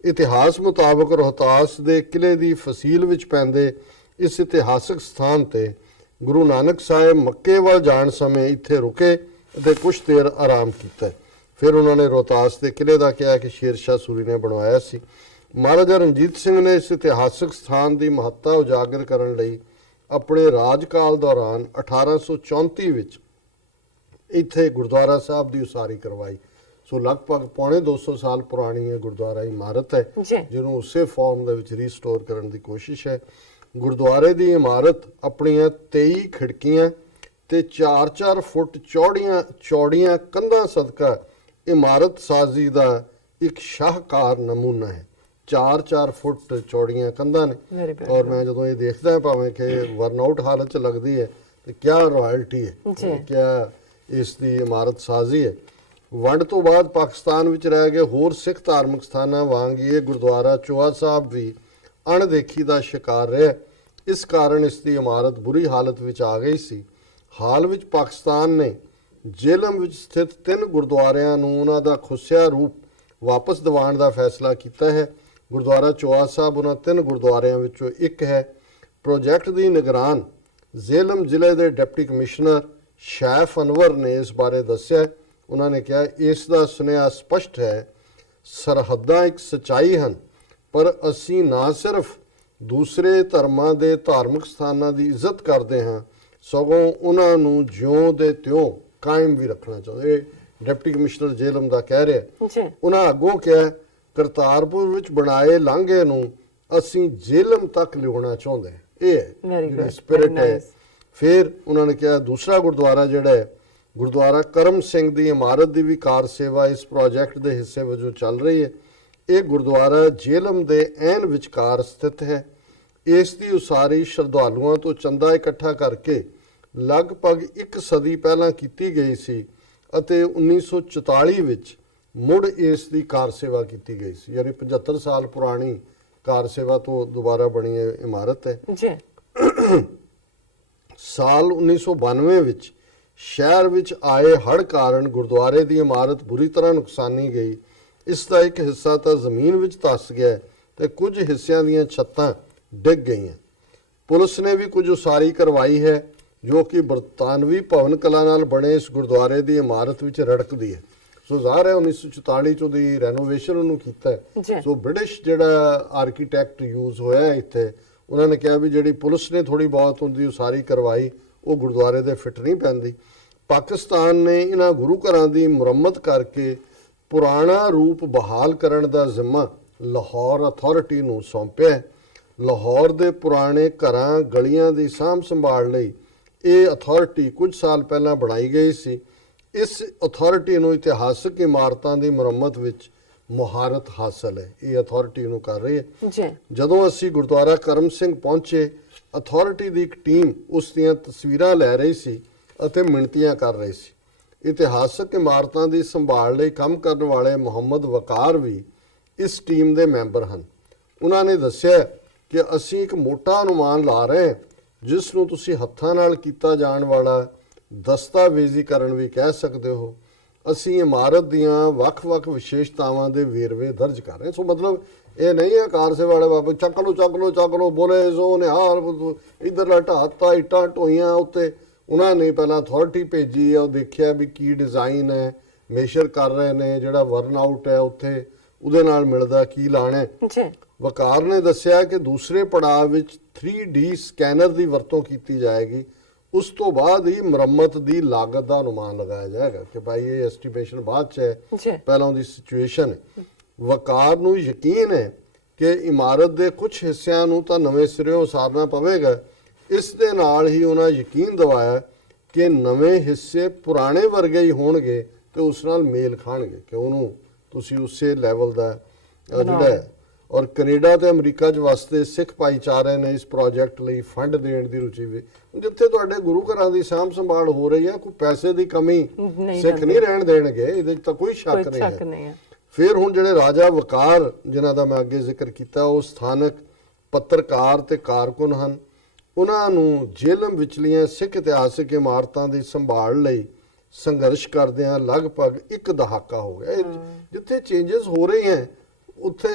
ਇਤਿਹਾਸ ਮੁਤਾਬਕ ਰੋਹਤਾਸ ਦੇ ਕਿਲੇ ਦੀ ਫਸੀਲ ਵਿੱਚ ਪੈਂਦੇ ਇਸ ਇਤਿਹਾਸਕ ਸਥਾਨ ਤੇ ਗੁਰੂ ਨਾਨਕ ਸਾਹਿਬ ਮੱਕੇ ਵੱਲ ਜਾਣ ਸਮੇਂ ਇੱਥੇ ਰੁਕੇ ਅਤੇ ਕੁਝ ਦੇਰ ਆਰਾਮ ਕੀਤਾ। ਫਿਰ ਉਹਨਾਂ ਨੇ ਰੋਹਤਾਸ ਦੇ ਕਿਲੇ ਦਾ ਕਿਹਾ ਕਿ ਸ਼ੇਰ ਸ਼ਾਹ ਸੂਰੀ ਨੇ ਬਣਵਾਇਆ ਸੀ। ਮਹਾਰਾਜਾ ਰਣਜੀਤ ਸਿੰਘ ਨੇ ਇਸ ਇਤਿਹਾਸਕ ਸਥਾਨ ਦੀ ਮਹੱਤਤਾ ਉਜਾਗਰ ਕਰਨ ਲਈ ਆਪਣੇ ਰਾਜਕਾਲ ਦੌਰਾਨ 1834 ਵਿੱਚ ਇੱਥੇ ਗੁਰਦੁਆਰਾ ਸਾਹਿਬ ਦੀ ਉਸਾਰੀ ਕਰਵਾਈ। ਸੋ ਲਗਭਗ ਪੌਣੇ 200 ਸਾਲ ਪੁਰਾਣੀ ਇਹ ਗੁਰਦੁਆਰਾ ਇਮਾਰਤ ਹੈ ਜਿਹਨੂੰ ਉਸੇ ਫਾਰਮ ਦੇ ਵਿੱਚ ਰੀਸਟੋਰ ਕਰਨ ਦੀ ਕੋਸ਼ਿਸ਼ ਹੈ। ਗੁਰਦੁਆਰੇ ਦੀ ਇਮਾਰਤ ਆਪਣੀਆਂ 23 ਖਿੜਕੀਆਂ ਤੇ 4-4 ਫੁੱਟ ਚੌੜੀਆਂ ਕੰਧਾਂ ਸਦਕਾ ਇਮਾਰਤ ਸਾਜ਼ੀ ਦਾ ਇੱਕ ਸ਼ਾਹਕਾਰ ਨਮੂਨਾ ਹੈ। 4-4 ਫੁੱਟ ਚੌੜੀਆਂ ਕੰਧਾਂ ਨੇ ਔਰ ਮੈਂ ਜਦੋਂ ਇਹ ਦੇਖਦਾ ਭਾਵੇਂ ਕਿ ਵਰਨ ਆਊਟ ਹਾਲਤ 'ਚ ਲੱਗਦੀ ਹੈ ਤੇ ਕਿਆ ਰਾਇਲਟੀ ਹੈ, ਕਿਆ ਇਸ ਦੀ ਇਮਾਰਤ ਸਾਜ਼ੀ ਹੈ। ਵੰਡ ਤੋਂ ਬਾਅਦ ਪਾਕਿਸਤਾਨ ਵਿੱਚ ਰਹਿ ਗਏ ਹੋਰ ਸਿੱਖ ਧਾਰਮਿਕ ਸਥਾਨਾਂ ਵਾਂਗ ਇਹ ਗੁਰਦੁਆਰਾ ਚੋਆ ਸਾਹਿਬ ਵੀ ਅਣਦੇਖੀ ਦਾ ਸ਼ਿਕਾਰ ਰਿਹਾ। ਇਸ ਕਾਰਨ ਇਸ ਦੀ ਇਮਾਰਤ ਬੁਰੀ ਹਾਲਤ ਵਿੱਚ ਆ ਗਈ ਸੀ। ਹਾਲ ਵਿੱਚ ਪਾਕਿਸਤਾਨ ਨੇ ਜੇਹਲਮ ਵਿੱਚ ਸਥਿਤ 3 ਗੁਰਦੁਆਰਿਆਂ ਨੂੰ ਉਹਨਾਂ ਦਾ ਖੁੱਸਿਆ ਰੂਪ ਵਾਪਸ ਦਿਵਾਉਣ ਦਾ ਫੈਸਲਾ ਕੀਤਾ ਹੈ। ਗੁਰਦੁਆਰਾ ਚੋਆ ਸਾਹਿਬ ਉਹਨਾਂ 3 ਗੁਰਦੁਆਰਿਆਂ ਵਿੱਚੋਂ ਇੱਕ ਹੈ। ਪ੍ਰੋਜੈਕਟ ਦੀ ਨਿਗਰਾਨ ਜੇਹਲਮ ਜ਼ਿਲ੍ਹੇ ਦੇ ਡਿਪਟੀ ਕਮਿਸ਼ਨਰ ਸ਼ੈਫ ਅਨਵਰ ਨੇ ਇਸ ਬਾਰੇ ਦੱਸਿਆ। ਉਹਨਾਂ ਨੇ ਕਿਹਾ ਇਸ ਦਾ ਸੁਨੇਹਾ ਸਪਸ਼ਟ ਹੈ, ਸਰਹੱਦਾਂ ਇੱਕ ਸੱਚਾਈ ਹਨ, ਪਰ ਅਸੀਂ ਨਾ ਸਿਰਫ ਦੂਸਰੇ ਧਰਮਾਂ ਦੇ ਧਾਰਮਿਕ ਸਥਾਨਾਂ ਦੀ ਇੱਜ਼ਤ ਕਰਦੇ ਹਾਂ ਸਗੋਂ ਉਹਨਾਂ ਨੂੰ ਜਿਉਂ ਦੇ ਤਿਉਂ ਕਾਇਮ ਵੀ ਰੱਖਣਾ ਚਾਹੁੰਦੇ। ਇਹ ਡਿਪਟੀ ਕਮਿਸ਼ਨਰ ਜੇਹਲਮ ਦਾ ਕਹਿ ਰਿਹਾ। ਉਹਨਾਂ ਅੱਗੋਂ ਕਿਹਾ ਕਰਤਾਰਪੁਰ ਵਿੱਚ ਬਣਾਏ ਲਾਂਘੇ ਨੂੰ ਅਸੀਂ ਜੇਹਲਮ ਤੱਕ ਲਿਆਉਣਾ ਚਾਹੁੰਦੇ। ਇਹ ਹੈ ਸਪਿਰਿਟ ਹੈ। ਫਿਰ ਉਹਨਾਂ ਨੇ ਕਿਹਾ ਦੂਸਰਾ ਗੁਰਦੁਆਰਾ ਜਿਹੜਾ ਹੈ ਗੁਰਦੁਆਰਾ ਕਰਮ ਸਿੰਘ ਦੀ ਇਮਾਰਤ ਦੀ ਵੀ ਕਾਰ ਸੇਵਾ ਇਸ ਪ੍ਰੋਜੈਕਟ ਦੇ ਹਿੱਸੇ ਵਜੋਂ ਚੱਲ ਰਹੀ ਹੈ। ਇਹ ਗੁਰਦੁਆਰਾ ਜੇਹਲਮ ਦੇ ਐਨ ਵਿਚਕਾਰ ਸਥਿਤ ਹੈ। ਇਸ ਦੀ ਉਸਾਰੀ ਸ਼ਰਧਾਲੂਆਂ ਤੋਂ ਚੰਦਾ ਇਕੱਠਾ ਕਰਕੇ ਲਗਭਗ 1 ਸਦੀ ਪਹਿਲਾਂ ਕੀਤੀ ਗਈ ਸੀ ਅਤੇ 1944 ਵਿੱਚ ਮੁੜ ਇਸ ਦੀ ਕਾਰ ਸੇਵਾ ਕੀਤੀ ਗਈ ਸੀ। ਯਾਨੀ 75 ਸਾਲ ਪੁਰਾਣੀ ਕਾਰ ਸੇਵਾ ਤੋਂ ਦੁਬਾਰਾ ਬਣੀ ਇਹ ਇਮਾਰਤ ਹੈ। ਸਾਲ 1992 ਵਿੱਚ ਸ਼ਹਿਰ ਵਿੱਚ ਆਏ ਹੜ੍ਹ ਕਾਰਨ ਗੁਰਦੁਆਰੇ ਦੀ ਇਮਾਰਤ ਬੁਰੀ ਤਰ੍ਹਾਂ ਨੁਕਸਾਨੀ ਗਈ। ਇਸ ਦਾ ਇੱਕ ਹਿੱਸਾ ਤਾਂ ਜ਼ਮੀਨ ਵਿੱਚ ਧੱਸ ਗਿਆ ਤੇ ਕੁਝ ਹਿੱਸਿਆਂ ਦੀਆਂ ਛੱਤਾਂ ਡਿੱਗ ਗਈਆਂ। ਪੁਲਿਸ ਨੇ ਵੀ ਕੁਝ ਉਸਾਰੀ ਕਰਵਾਈ ਹੈ ਜੋ ਕਿ ਬਰਤਾਨਵੀ ਭਵਨ ਕਲਾ ਨਾਲ ਬਣੇ ਇਸ ਗੁਰਦੁਆਰੇ ਦੀ ਇਮਾਰਤ ਵਿੱਚ ਰੜਕਦੀ ਹੈ। ਸੋ ਜ਼ਾਹਰ ਹੈ 1944 ਚ ਉਹਦੀ ਰੈਨੋਵੇਸ਼ਨ ਉਹਨੂੰ ਕੀਤਾ ਹੈ। ਸੋ ਬ੍ਰਿਟਿਸ਼ ਜਿਹੜਾ ਆਰਕੀਟੈਕਟ ਯੂਜ਼ ਹੋਇਆ ਹੈ ਇੱਥੇ, ਉਹਨਾਂ ਨੇ ਕਿਹਾ ਵੀ ਜਿਹੜੀ ਪੁਲਿਸ ਨੇ ਥੋੜੀ ਬਹੁਤ ਉਹਦੀ ਉਸਾਰੀ ਕਰਵਾਈ ਉਹ ਗੁਰਦੁਆਰੇ ਦੇ ਫਿੱਟ ਨਹੀਂ ਪੈਂਦੀ। ਪਾਕਿਸਤਾਨ ਨੇ ਇਹਨਾਂ ਗੁਰੂ ਘਰਾਂ ਦੀ ਮੁਰੰਮਤ ਕਰਕੇ ਪੁਰਾਣਾ ਰੂਪ ਬਹਾਲ ਕਰਨ ਦਾ ਜ਼ਿੰਮਾ ਲਾਹੌਰ ਅਥਾਰਟੀ ਨੂੰ ਸੌਂਪਿਆ ਹੈ। ਲਾਹੌਰ ਦੇ ਪੁਰਾਣੇ ਘਰਾਂ ਗਲੀਆਂ ਦੀ ਸਾਂਭ ਸੰਭਾਲ ਲਈ ਇਹ ਅਥਾਰਟੀ ਕੁਝ ਸਾਲ ਪਹਿਲਾਂ ਬਣਾਈ ਗਈ ਸੀ। ਇਸ ਅਥਾਰਟੀ ਨੂੰ ਇਤਿਹਾਸਕ ਇਮਾਰਤਾਂ ਦੀ ਮੁਰੰਮਤ ਵਿੱਚ ਮੁਹਾਰਤ ਹਾਸਲ ਹੈ। ਇਹ ਅਥਾਰਟੀ ਨੂੰ ਕਰ ਰਹੀ ਹੈ। ਜਦੋਂ ਅਸੀਂ ਗੁਰਦੁਆਰਾ ਕਰਮ ਸਿੰਘ ਪਹੁੰਚੇ, ਅਥਾਰਟੀ ਦੀ ਇੱਕ ਟੀਮ ਉਸ ਦੀਆਂ ਤਸਵੀਰਾਂ ਲੈ ਰਹੀ ਸੀ ਅਤੇ ਮਿਣਤੀਆਂ ਕਰ ਰਹੀ ਸੀ। ਇਤਿਹਾਸਕ ਇਮਾਰਤਾਂ ਦੀ ਸੰਭਾਲ ਲਈ ਕੰਮ ਕਰਨ ਵਾਲੇ ਮੁਹੰਮਦ ਵਕਾਰ ਵੀ ਇਸ ਟੀਮ ਦੇ ਮੈਂਬਰ ਹਨ। ਉਹਨਾਂ ਨੇ ਦੱਸਿਆ ਕਿ ਅਸੀਂ ਇੱਕ ਮੋਟਾ ਅਨੁਮਾਨ ਲਾ ਰਹੇ ਹਾਂ ਜਿਸ ਨੂੰ ਤੁਸੀਂ ਹੱਥਾਂ ਨਾਲ ਕੀਤਾ ਜਾਣ ਵਾਲਾ ਦਸਤਾਵੇਜ਼ੀਕਰਨ ਵੀ ਕਹਿ ਸਕਦੇ ਹੋ। ਅਸੀਂ ਇਮਾਰਤ ਦੀਆਂ ਵੱਖ-ਵੱਖ ਵਿਸ਼ੇਸ਼ਤਾਵਾਂ ਦੇ ਵੇਰਵੇ ਦਰਜ ਕਰ ਰਹੇ। ਸੋ ਮਤਲਬ ਇਹ ਨਹੀਂ ਹੈ ਕਾਰ ਸੇ ਵਾਲੇ ਬਾਬਾ ਚੱਕ ਲੋ ਬੋਲੇ ਸੋ ਨਿਹਾਰ ਇਧਰਲਾ ਢਾਤਾ ਇੱਟਾਂ ਢੋਈਆਂ ਉੱਤੇ। ਉਹਨਾਂ ਨੇ ਪਹਿਲਾਂ ਅਥਾਰਟੀ ਭੇਜੀ ਹੈ, ਉਹ ਦੇਖਿਆ ਵੀ ਕੀ ਡਿਜ਼ਾਈਨ ਹੈ, ਮੇਸ਼ਰ ਕਰ ਰਹੇ ਨੇ, ਜਿਹੜਾ ਵਰਨ ਆਊਟ ਹੈ ਉੱਥੇ ਉਹਦੇ ਨਾਲ ਮਿਲਦਾ ਕੀ ਲਾਣਾ। ਵਕਾਰ ਨੇ ਦੱਸਿਆ ਕਿ ਦੂਸਰੇ ਪੜਾਅ ਵਿੱਚ 3D ਸਕੈਨਰ ਦੀ ਵਰਤੋਂ ਕੀਤੀ ਜਾਏਗੀ। ਉਸ ਤੋਂ ਬਾਅਦ ਹੀ ਮੁਰੰਮਤ ਦੀ ਲਾਗਤ ਦਾ ਅਨੁਮਾਨ ਲਗਾਇਆ ਜਾਏਗਾ ਕਿ ਭਾਈ ਇਹ ਐਸਟੀਮੇਸ਼ਨ ਬਾਅਦ ਚ ਹੈ, ਪਹਿਲਾਂ ਉਹਦੀ ਸਿਚੁਏਸ਼ਨ ਹੈ। ਵਕਾਰ ਨੂੰ ਯਕੀਨ ਹੈ ਕਿ ਇਮਾਰਤ ਦੇ ਕੁਝ ਹਿੱਸਿਆਂ ਨੂੰ ਤਾਂ ਨਵੇਂ ਸਿਰਿਓਂ ਉਸਾਰਨਾ ਪਵੇਗਾ। ਇਸ ਦੇ ਨਾਲ ਹੀ ਉਹਨਾਂ ਯਕੀਨ ਦਿਵਾਇਆ ਕਿ ਨਵੇਂ ਹਿੱਸੇ ਪੁਰਾਣੇ ਵਰਗੇ ਹੀ ਹੋਣਗੇ ਤੇ ਉਸ ਨਾਲ ਮੇਲ ਖਾਣਗੇ, ਕਿ ਉਹਨੂੰ ਤੁਸੀਂ ਉਸੇ ਲੈਵਲ ਦਾ ਜਿਹੜਾ ਹੈ। ਔਰ ਕੈਨੇਡਾ ਤੇ ਅਮਰੀਕਾ 'ਚ ਵਸਦੇ ਸਿੱਖ ਭਾਈਚਾਰੇ ਨੇ ਇਸ ਪ੍ਰੋਜੈਕਟ ਲਈ ਫੰਡ ਦੇਣ ਦੀ ਰੁਚੀ ਵੀ। ਜਿੱਥੇ ਤੁਹਾਡੇ ਗੁਰੂ ਘਰਾਂ ਦੀ ਸਾਂਭ ਸੰਭਾਲ ਹੋ ਰਹੀ ਹੈ, ਕੋਈ ਪੈਸੇ ਦੀ ਕਮੀ ਸਿੱਖ ਨਹੀਂ ਰਹਿਣ ਦੇਣਗੇ, ਇਹਦੇ 'ਚ ਤਾਂ ਕੋਈ ਸ਼ੱਕ ਨਹੀਂ ਹੈ। ਫਿਰ ਹੁਣ ਜਿਹੜੇ ਰਾਜਾ ਵਕਾਰ ਜਿਨ੍ਹਾਂ ਦਾ ਮੈਂ ਅੱਗੇ ਜ਼ਿਕਰ ਕੀਤਾ, ਉਹ ਸਥਾਨਕ ਪੱਤਰਕਾਰ ਤੇ ਕਾਰਕੁਨ ਹਨ। ਉਹਨਾਂ ਨੂੰ ਜੇਲਮ ਵਿਚਲੀਆਂ ਸਿੱਖ ਇਤਿਹਾਸਕ ਇਮਾਰਤਾਂ ਦੀ ਸੰਭਾਲ ਲਈ ਸੰਘਰਸ਼ ਕਰਦਿਆਂ ਲਗਭਗ ਇੱਕ ਦਹਾਕਾ ਹੋ ਗਿਆ। ਜਿੱਥੇ ਚੇਂਜਸ ਹੋ ਰਹੇ ਹੈ ਉੱਥੇ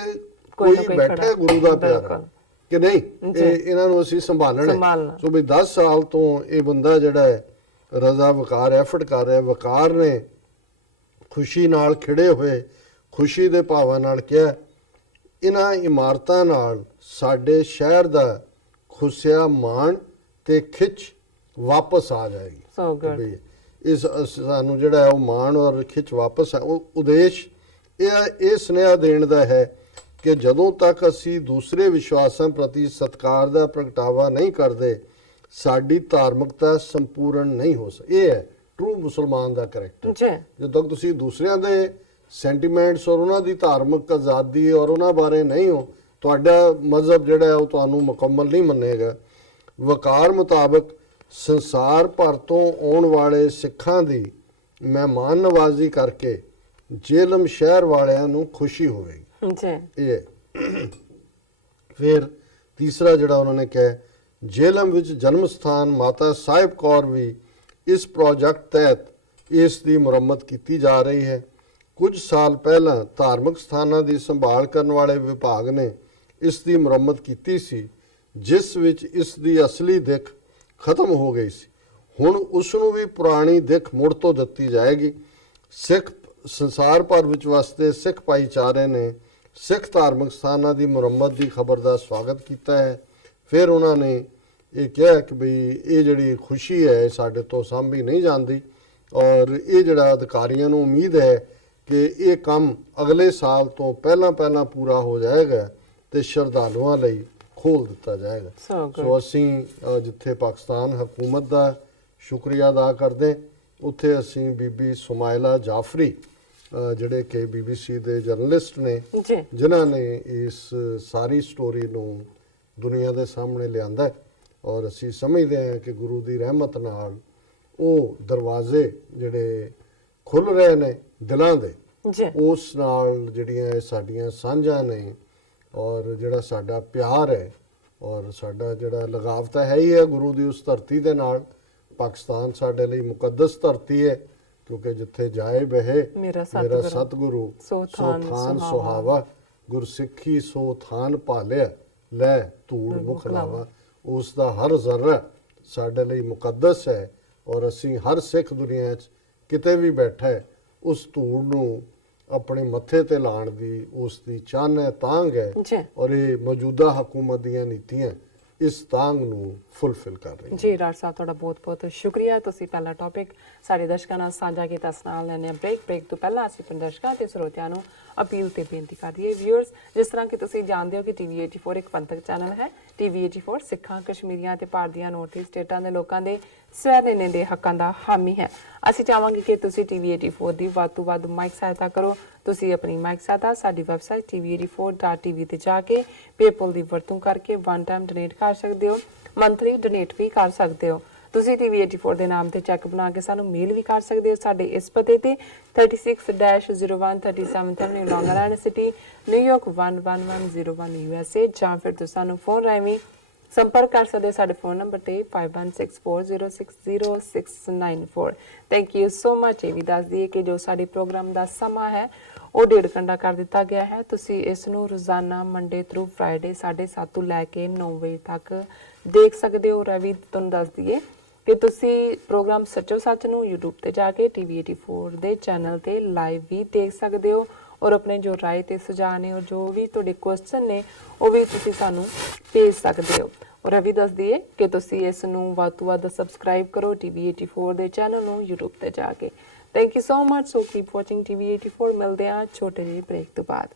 ਕੋਈ ਬੈਠਾ ਗੁਰੂ ਦਾ ਪਿਆਰਾ ਕਿ ਨਹੀਂ, ਇਹਨਾਂ ਨੂੰ ਅਸੀਂ ਸੰਭਾਲਣਾ। ਸੋ ਵੀ 10 ਸਾਲ ਤੋਂ ਇਹ ਬੰਦਾ ਜਿਹੜਾ ਹੈ ਰਜ਼ਾ ਵਕਾਰ ਐਫਰਟ ਕਰ ਰਿਹਾ। ਵਕਾਰ ਨੇ ਖੁਸ਼ੀ ਨਾਲ ਖਿੜੇ ਹੋਏ, ਖੁਸ਼ੀ ਦੇ ਭਾਵਾਂ ਨਾਲ ਕਿਹਾ, ਇਹਨਾਂ ਇਮਾਰਤਾਂ ਨਾਲ ਸਾਡੇ ਸ਼ਹਿਰ ਦਾ ਖੁੱਸਿਆ ਮਾਣ ਤੇ ਖਿੱਚ ਵਾਪਸ ਆ ਜਾਏਗੀ। ਇਸ ਸਾਨੂੰ ਜਿਹੜਾ ਹੈ ਉਹ ਮਾਣ ਔਰ ਖਿੱਚ ਵਾਪਸ ਹੈ। ਉਹ ਉਦੇਸ਼ ਇਹ ਸੁਨੇਹਾ ਦੇਣ ਦਾ ਹੈ ਕਿ ਜਦੋਂ ਤੱਕ ਅਸੀਂ ਦੂਸਰੇ ਵਿਸ਼ਵਾਸਾਂ ਪ੍ਰਤੀ ਸਤਿਕਾਰ ਦਾ ਪ੍ਰਗਟਾਵਾ ਨਹੀਂ ਕਰਦੇ, ਸਾਡੀ ਧਾਰਮਿਕਤਾ ਸੰਪੂਰਨ ਨਹੀਂ ਹੋ ਸਕਦੀ। ਇਹ ਹੈ ਟਰੂ ਮੁਸਲਮਾਨ ਦਾ ਕਰੈਕਟਰ। ਜਦੋਂ ਤੱਕ ਤੁਸੀਂ ਦੂਸਰਿਆਂ ਦੇ ਸੈਂਟੀਮੈਂਟਸ ਔਰ ਉਹਨਾਂ ਦੀ ਧਾਰਮਿਕ ਆਜ਼ਾਦੀ ਔਰ ਉਹਨਾਂ ਬਾਰੇ ਨਹੀਂ ਹੋ, ਤੁਹਾਡਾ ਮਜ਼ਹਬ ਜਿਹੜਾ ਹੈ ਉਹ ਤੁਹਾਨੂੰ ਮੁਕੰਮਲ ਨਹੀਂ ਮੰਨੇਗਾ। ਵਕਾਰ ਮੁਤਾਬਕ ਸੰਸਾਰ ਭਰ ਤੋਂ ਆਉਣ ਵਾਲੇ ਸਿੱਖਾਂ ਦੀ ਮਹਿਮਾਨ ਨਵਾਜ਼ੀ ਕਰਕੇ ਜੇਲਮ ਸ਼ਹਿਰ ਵਾਲਿਆਂ ਨੂੰ ਖੁਸ਼ੀ ਹੋਵੇਗੀ। ਇਹ ਫਿਰ ਤੀਸਰਾ ਜਿਹੜਾ ਉਹਨਾਂ ਨੇ ਕਿਹਾ, ਜੇਲਮ ਵਿੱਚ ਜਨਮ ਸਥਾਨ ਮਾਤਾ ਸਾਹਿਬ ਕੌਰ ਵੀ ਇਸ ਪ੍ਰੋਜੈਕਟ ਤਹਿਤ ਇਸ ਦੀ ਮੁਰੰਮਤ ਕੀਤੀ ਜਾ ਰਹੀ ਹੈ। ਕੁਝ ਸਾਲ ਪਹਿਲਾਂ ਧਾਰਮਿਕ ਸਥਾਨਾਂ ਦੀ ਸੰਭਾਲ ਕਰਨ ਵਾਲੇ ਵਿਭਾਗ ਨੇ ਇਸ ਦੀ ਮੁਰੰਮਤ ਕੀਤੀ ਸੀ, ਜਿਸ ਵਿੱਚ ਇਸ ਦੀ ਅਸਲੀ ਦਿੱਖ ਖਤਮ ਹੋ ਗਈ ਸੀ। ਹੁਣ ਉਸ ਨੂੰ ਵੀ ਪੁਰਾਣੀ ਦਿੱਖ ਮੁੜ ਤੋਂ ਦਿੱਤੀ ਜਾਏਗੀ। ਸਿੱਖ ਸੰਸਾਰ ਭਰ ਵਿੱਚ ਵਸਦੇ ਸਿੱਖ ਭਾਈਚਾਰੇ ਨੇ ਸਿੱਖ ਧਾਰਮਿਕ ਸਥਾਨਾਂ ਦੀ ਮੁਰੰਮਤ ਦੀ ਖਬਰ ਦਾ ਸਵਾਗਤ ਕੀਤਾ ਹੈ। ਫਿਰ ਉਹਨਾਂ ਨੇ ਇਹ ਕਿਹਾ ਕਿ ਵੀ ਇਹ ਜਿਹੜੀ ਖੁਸ਼ੀ ਹੈ ਸਾਡੇ ਤੋਂ ਸਾਂਭੀ ਨਹੀਂ ਜਾਂਦੀ ਔਰ ਇਹ ਜਿਹੜਾ ਅਧਿਕਾਰੀਆਂ ਨੂੰ ਉਮੀਦ ਹੈ ਕਿ ਇਹ ਕੰਮ ਅਗਲੇ ਸਾਲ ਤੋਂ ਪਹਿਲਾਂ ਪੂਰਾ ਹੋ ਜਾਏਗਾ ਤੇ ਸ਼ਰਧਾਲੂਆਂ ਲਈ ਖੋਲ ਦਿੱਤਾ ਜਾਏਗਾ। ਸੋ ਅਸੀਂ ਜਿੱਥੇ ਪਾਕਿਸਤਾਨ ਹਕੂਮਤ ਦਾ ਸ਼ੁਕਰੀਆ ਅਦਾ ਕਰਦੇ, ਉੱਥੇ ਅਸੀਂ ਬੀਬੀ ਸੁਮਾਇਲਾ ਜਾਫਰੀ ਜਿਹੜੇ ਕਿ BBC ਦੇ ਜਰਨਲਿਸਟ ਨੇ, ਜਿਨ੍ਹਾਂ ਨੇ ਇਸ ਸਾਰੀ ਸਟੋਰੀ ਨੂੰ ਦੁਨੀਆ ਦੇ ਸਾਹਮਣੇ ਲਿਆਂਦਾ ਔਰ ਅਸੀਂ ਸਮਝਦੇ ਹਾਂ ਕਿ ਗੁਰੂ ਦੀ ਰਹਿਮਤ ਨਾਲ ਉਹ ਦਰਵਾਜ਼ੇ ਜਿਹੜੇ ਖੁੱਲ ਰਹੇ ਨੇ ਦਿਲਾਂ ਦੇ, ਉਸ ਨਾਲ ਜਿਹੜੀਆਂ ਇਹ ਸਾਡੀਆਂ ਸਾਂਝਾਂ ਨੇ ਔਰ ਜਿਹੜਾ ਸਾਡਾ ਪਿਆਰ ਹੈ ਔਰ ਸਾਡਾ ਜਿਹੜਾ ਲਗਾਵ ਤਾਂ ਹੈ ਹੀ ਹੈ ਗੁਰੂ ਦੀ ਉਸ ਧਰਤੀ ਦੇ ਨਾਲ, ਪਾਕਿਸਤਾਨ ਸਾਡੇ ਲਈ ਮੁਕੱਦਸ ਧਰਤੀ ਹੈ, ਕਿਉਂਕਿ ਜਿੱਥੇ ਜਾਏ ਬਹਿ ਮੇਰਾ ਸਤਿਗੁਰੂ ਸੋ ਥਾਨ ਸੁਹਾਵਾ, ਗੁਰਸਿੱਖੀ ਸੋ ਥਾਨ ਭਾਲਿਆ, ਲੈ ਧੂੜ ਮੁਖ ਲਾਵਾ। ਉਸ ਦਾ ਹਰ ਜ਼ਰਾ ਸਾਡੇ ਲਈ ਮੁਕੱਦਸ ਹੈ, ਔਰ ਅਸੀਂ ਹਰ ਸਿੱਖ ਦੁਨੀਆ 'ਚ ਕਿਤੇ ਵੀ ਬੈਠਾ ਹੈ ਉਸ ਧੂੜ ਨੂੰ ਆਪਣੇ ਮੱਥੇ ਤੇ ਲਾਉਣ ਦੀ ਉਸ ਦੀ ਚਾਹਨਾ ਹੈ, ਤਾਂਘ ਹੈ, ਜੀ ਔਰ ਇਹ ਮੌਜੂਦਾ ਹਕੂਮਤ ਦੀਆਂ ਨੀਤੀਆਂ ਇਸ ਤਾਂਘ ਨੂੰ ਫੁੱਲਫਿਲ ਕਰ ਰਹੀ ਜੀ। ਡਾਕਟਰ ਸਾਹਿਬ ਤੁਹਾਡਾ ਬਹੁਤ ਬਹੁਤ ਸ਼ੁਕਰੀਆ। ਤੁਸੀਂ ਪਹਿਲਾ ਟੌਪਿਕ ਸਾਡੇ ਦਰਸ਼ਕਾਂ ਨਾਲ ਸਾਂਝਾ ਕੀਤਾ। ਇਸ ਨਾਲ ਲੈਣੇ ਬ੍ਰੇਕ ਤੋਂ ਪਹਿਲਾਂ ਅਸੀਂ ਆਪਣੇ ਦਰਸ਼ਕਾਂ ਤੇ ਸਰੋਤਿਆਂ ਨੂੰ ਅਪੀਲ ਤੇ ਬੇਨਤੀ ਕਰ ਦਈਏ। ਵਿਊਅਰਸ, ਜਿਸ ਤਰ੍ਹਾਂ ਕਿ ਤੁਸੀਂ ਜਾਣਦੇ ਹੋ ਕਿ ਟੀਵੀ 84 ਇੱਕ ਪੰਥਕ ਚੈਨਲ ਹੈ। ਟੀਵੀ 84 ਸਿੱਖਾਂ, ਕਸ਼ਮੀਰੀਆਂ ਤੇ ਭਾਰਤੀਆਂ ਨੌਰਥ ਈਸਟ ਸਟੇਟਾਂ ਦੇ ਲੋਕਾਂ ਦੇ ਸਵੈ-ਨਿਰਣੇ ਦੇ ਹੱਕਾਂ ਦਾ ਹਾਮੀ ਹੈ। ਅਸੀਂ ਚਾਹਾਂਗੇ ਕਿ ਤੁਸੀਂ ਟੀਵੀ 84 ਦੀ ਵੱਧ ਤੋਂ ਵੱਧ ਮਾਈਕ ਸਹਾਇਤਾ ਕਰੋ। ਤੁਸੀਂ ਆਪਣੀ ਮਾਈਕ ਸਹਾਇਤਾ ਸਾਡੀ ਵੈਬਸਾਈਟ tv84.tv ਤੇ ਜਾ ਕੇ ਪੇਪਲ ਦੀ ਵਰਤੋਂ ਕਰਕੇ ਵਨ ਟਾਈਮ ਡੋਨੇਟ ਕਰ ਸਕਦੇ ਹੋ, ਮੰਥਲੀ ਡੋਨੇਟ ਵੀ ਕਰ ਸਕਦੇ ਹੋ। ਤੁਸੀਂ ਟੀਵੀ 84 ਦੇ ਨਾਮ ਤੇ ਚੈੱਕ ਬਣਾ ਕੇ ਸਾਨੂੰ ਮੇਲ ਵੀ ਕਰ ਸਕਦੇ ਹੋ ਸਾਡੇ ਇਸ ਪਤੇ ਤੇ 36-0137 ਲੌਂਗ ਆਈਲੈਂਡ ਸਿਟੀ, ਨਿਊਯਾਰਕ 11101 USA, ਜਾਂ ਫਿਰ ਤੁਸੀਂ ਸਾਨੂੰ ਫੋਨ ਰਾਹੀਂ ਸੰਪਰਕ ਕਰ ਸਕਦੇ ਹੋ ਸਾਡੇ ਫੋਨ ਨੰਬਰ ਤੇ 5164060694। Thank you so much. ਇਹ ਵੀ ਦੱਸ ਦਈਏ ਕਿ ਜੋ ਸਾਡੇ ਪ੍ਰੋਗਰਾਮ ਦਾ ਸਮਾਂ ਹੈ ਉਹ 1.5 ਘੰਟਾ ਕਰ ਦਿੱਤਾ ਗਿਆ ਹੈ। ਤੁਸੀਂ ਇਸ ਨੂੰ ਰੋਜ਼ਾਨਾ ਮੰਡੇ ਥਰੂ ਫਰਾਈਡੇ 7:30 ਤੋਂ ਲੈ ਕੇ 9 ਵਜੇ ਤੱਕ ਦੇਖ ਸਕਦੇ ਹੋ। ਰਵੀ ਤੁਹਾਨੂੰ ਦੱਸ ਦਈਏ ਕਿ ਤੁਸੀਂ ਪ੍ਰੋਗਰਾਮ ਸੱਚੋ ਸੱਚ ਨੂੰ YouTube ਤੇ ਜਾ ਕੇ ਟੀਵੀ 84 ਦੇ ਚੈਨਲ ਤੇ ਲਾਈਵ ਵੀ ਦੇਖ ਸਕਦੇ ਹੋ, ਔਰ ਆਪਣੇ ਜੋ ਰਾਏ ਤੇ ਸੁਝਾਅ ਨੇ ਔਰ ਜੋ ਵੀ ਤੁਹਾਡੇ ਕੁਐਸਚਨ ਨੇ ਉਹ ਵੀ ਤੁਸੀਂ ਸਾਨੂੰ ਭੇਜ ਸਕਦੇ ਹੋ। ਔਰ ਇਹ ਵੀ ਦੱਸ ਦਈਏ ਕਿ ਤੁਸੀਂ ਇਸ ਨੂੰ ਵੱਧ ਤੋਂ ਵੱਧ ਸਬਸਕ੍ਰਾਈਬ ਕਰੋ ਟੀਵੀ 84 ਦੇ ਚੈਨਲ ਨੂੰ YouTube ਤੇ ਜਾ ਕੇ। Thank you so much. So keep watching TV 84। ਮਿਲਦੇ ਹਾਂ ਛੋਟੇ ਜਿਹੇ ਬ੍ਰੇਕ ਤੋਂ ਬਾਅਦ।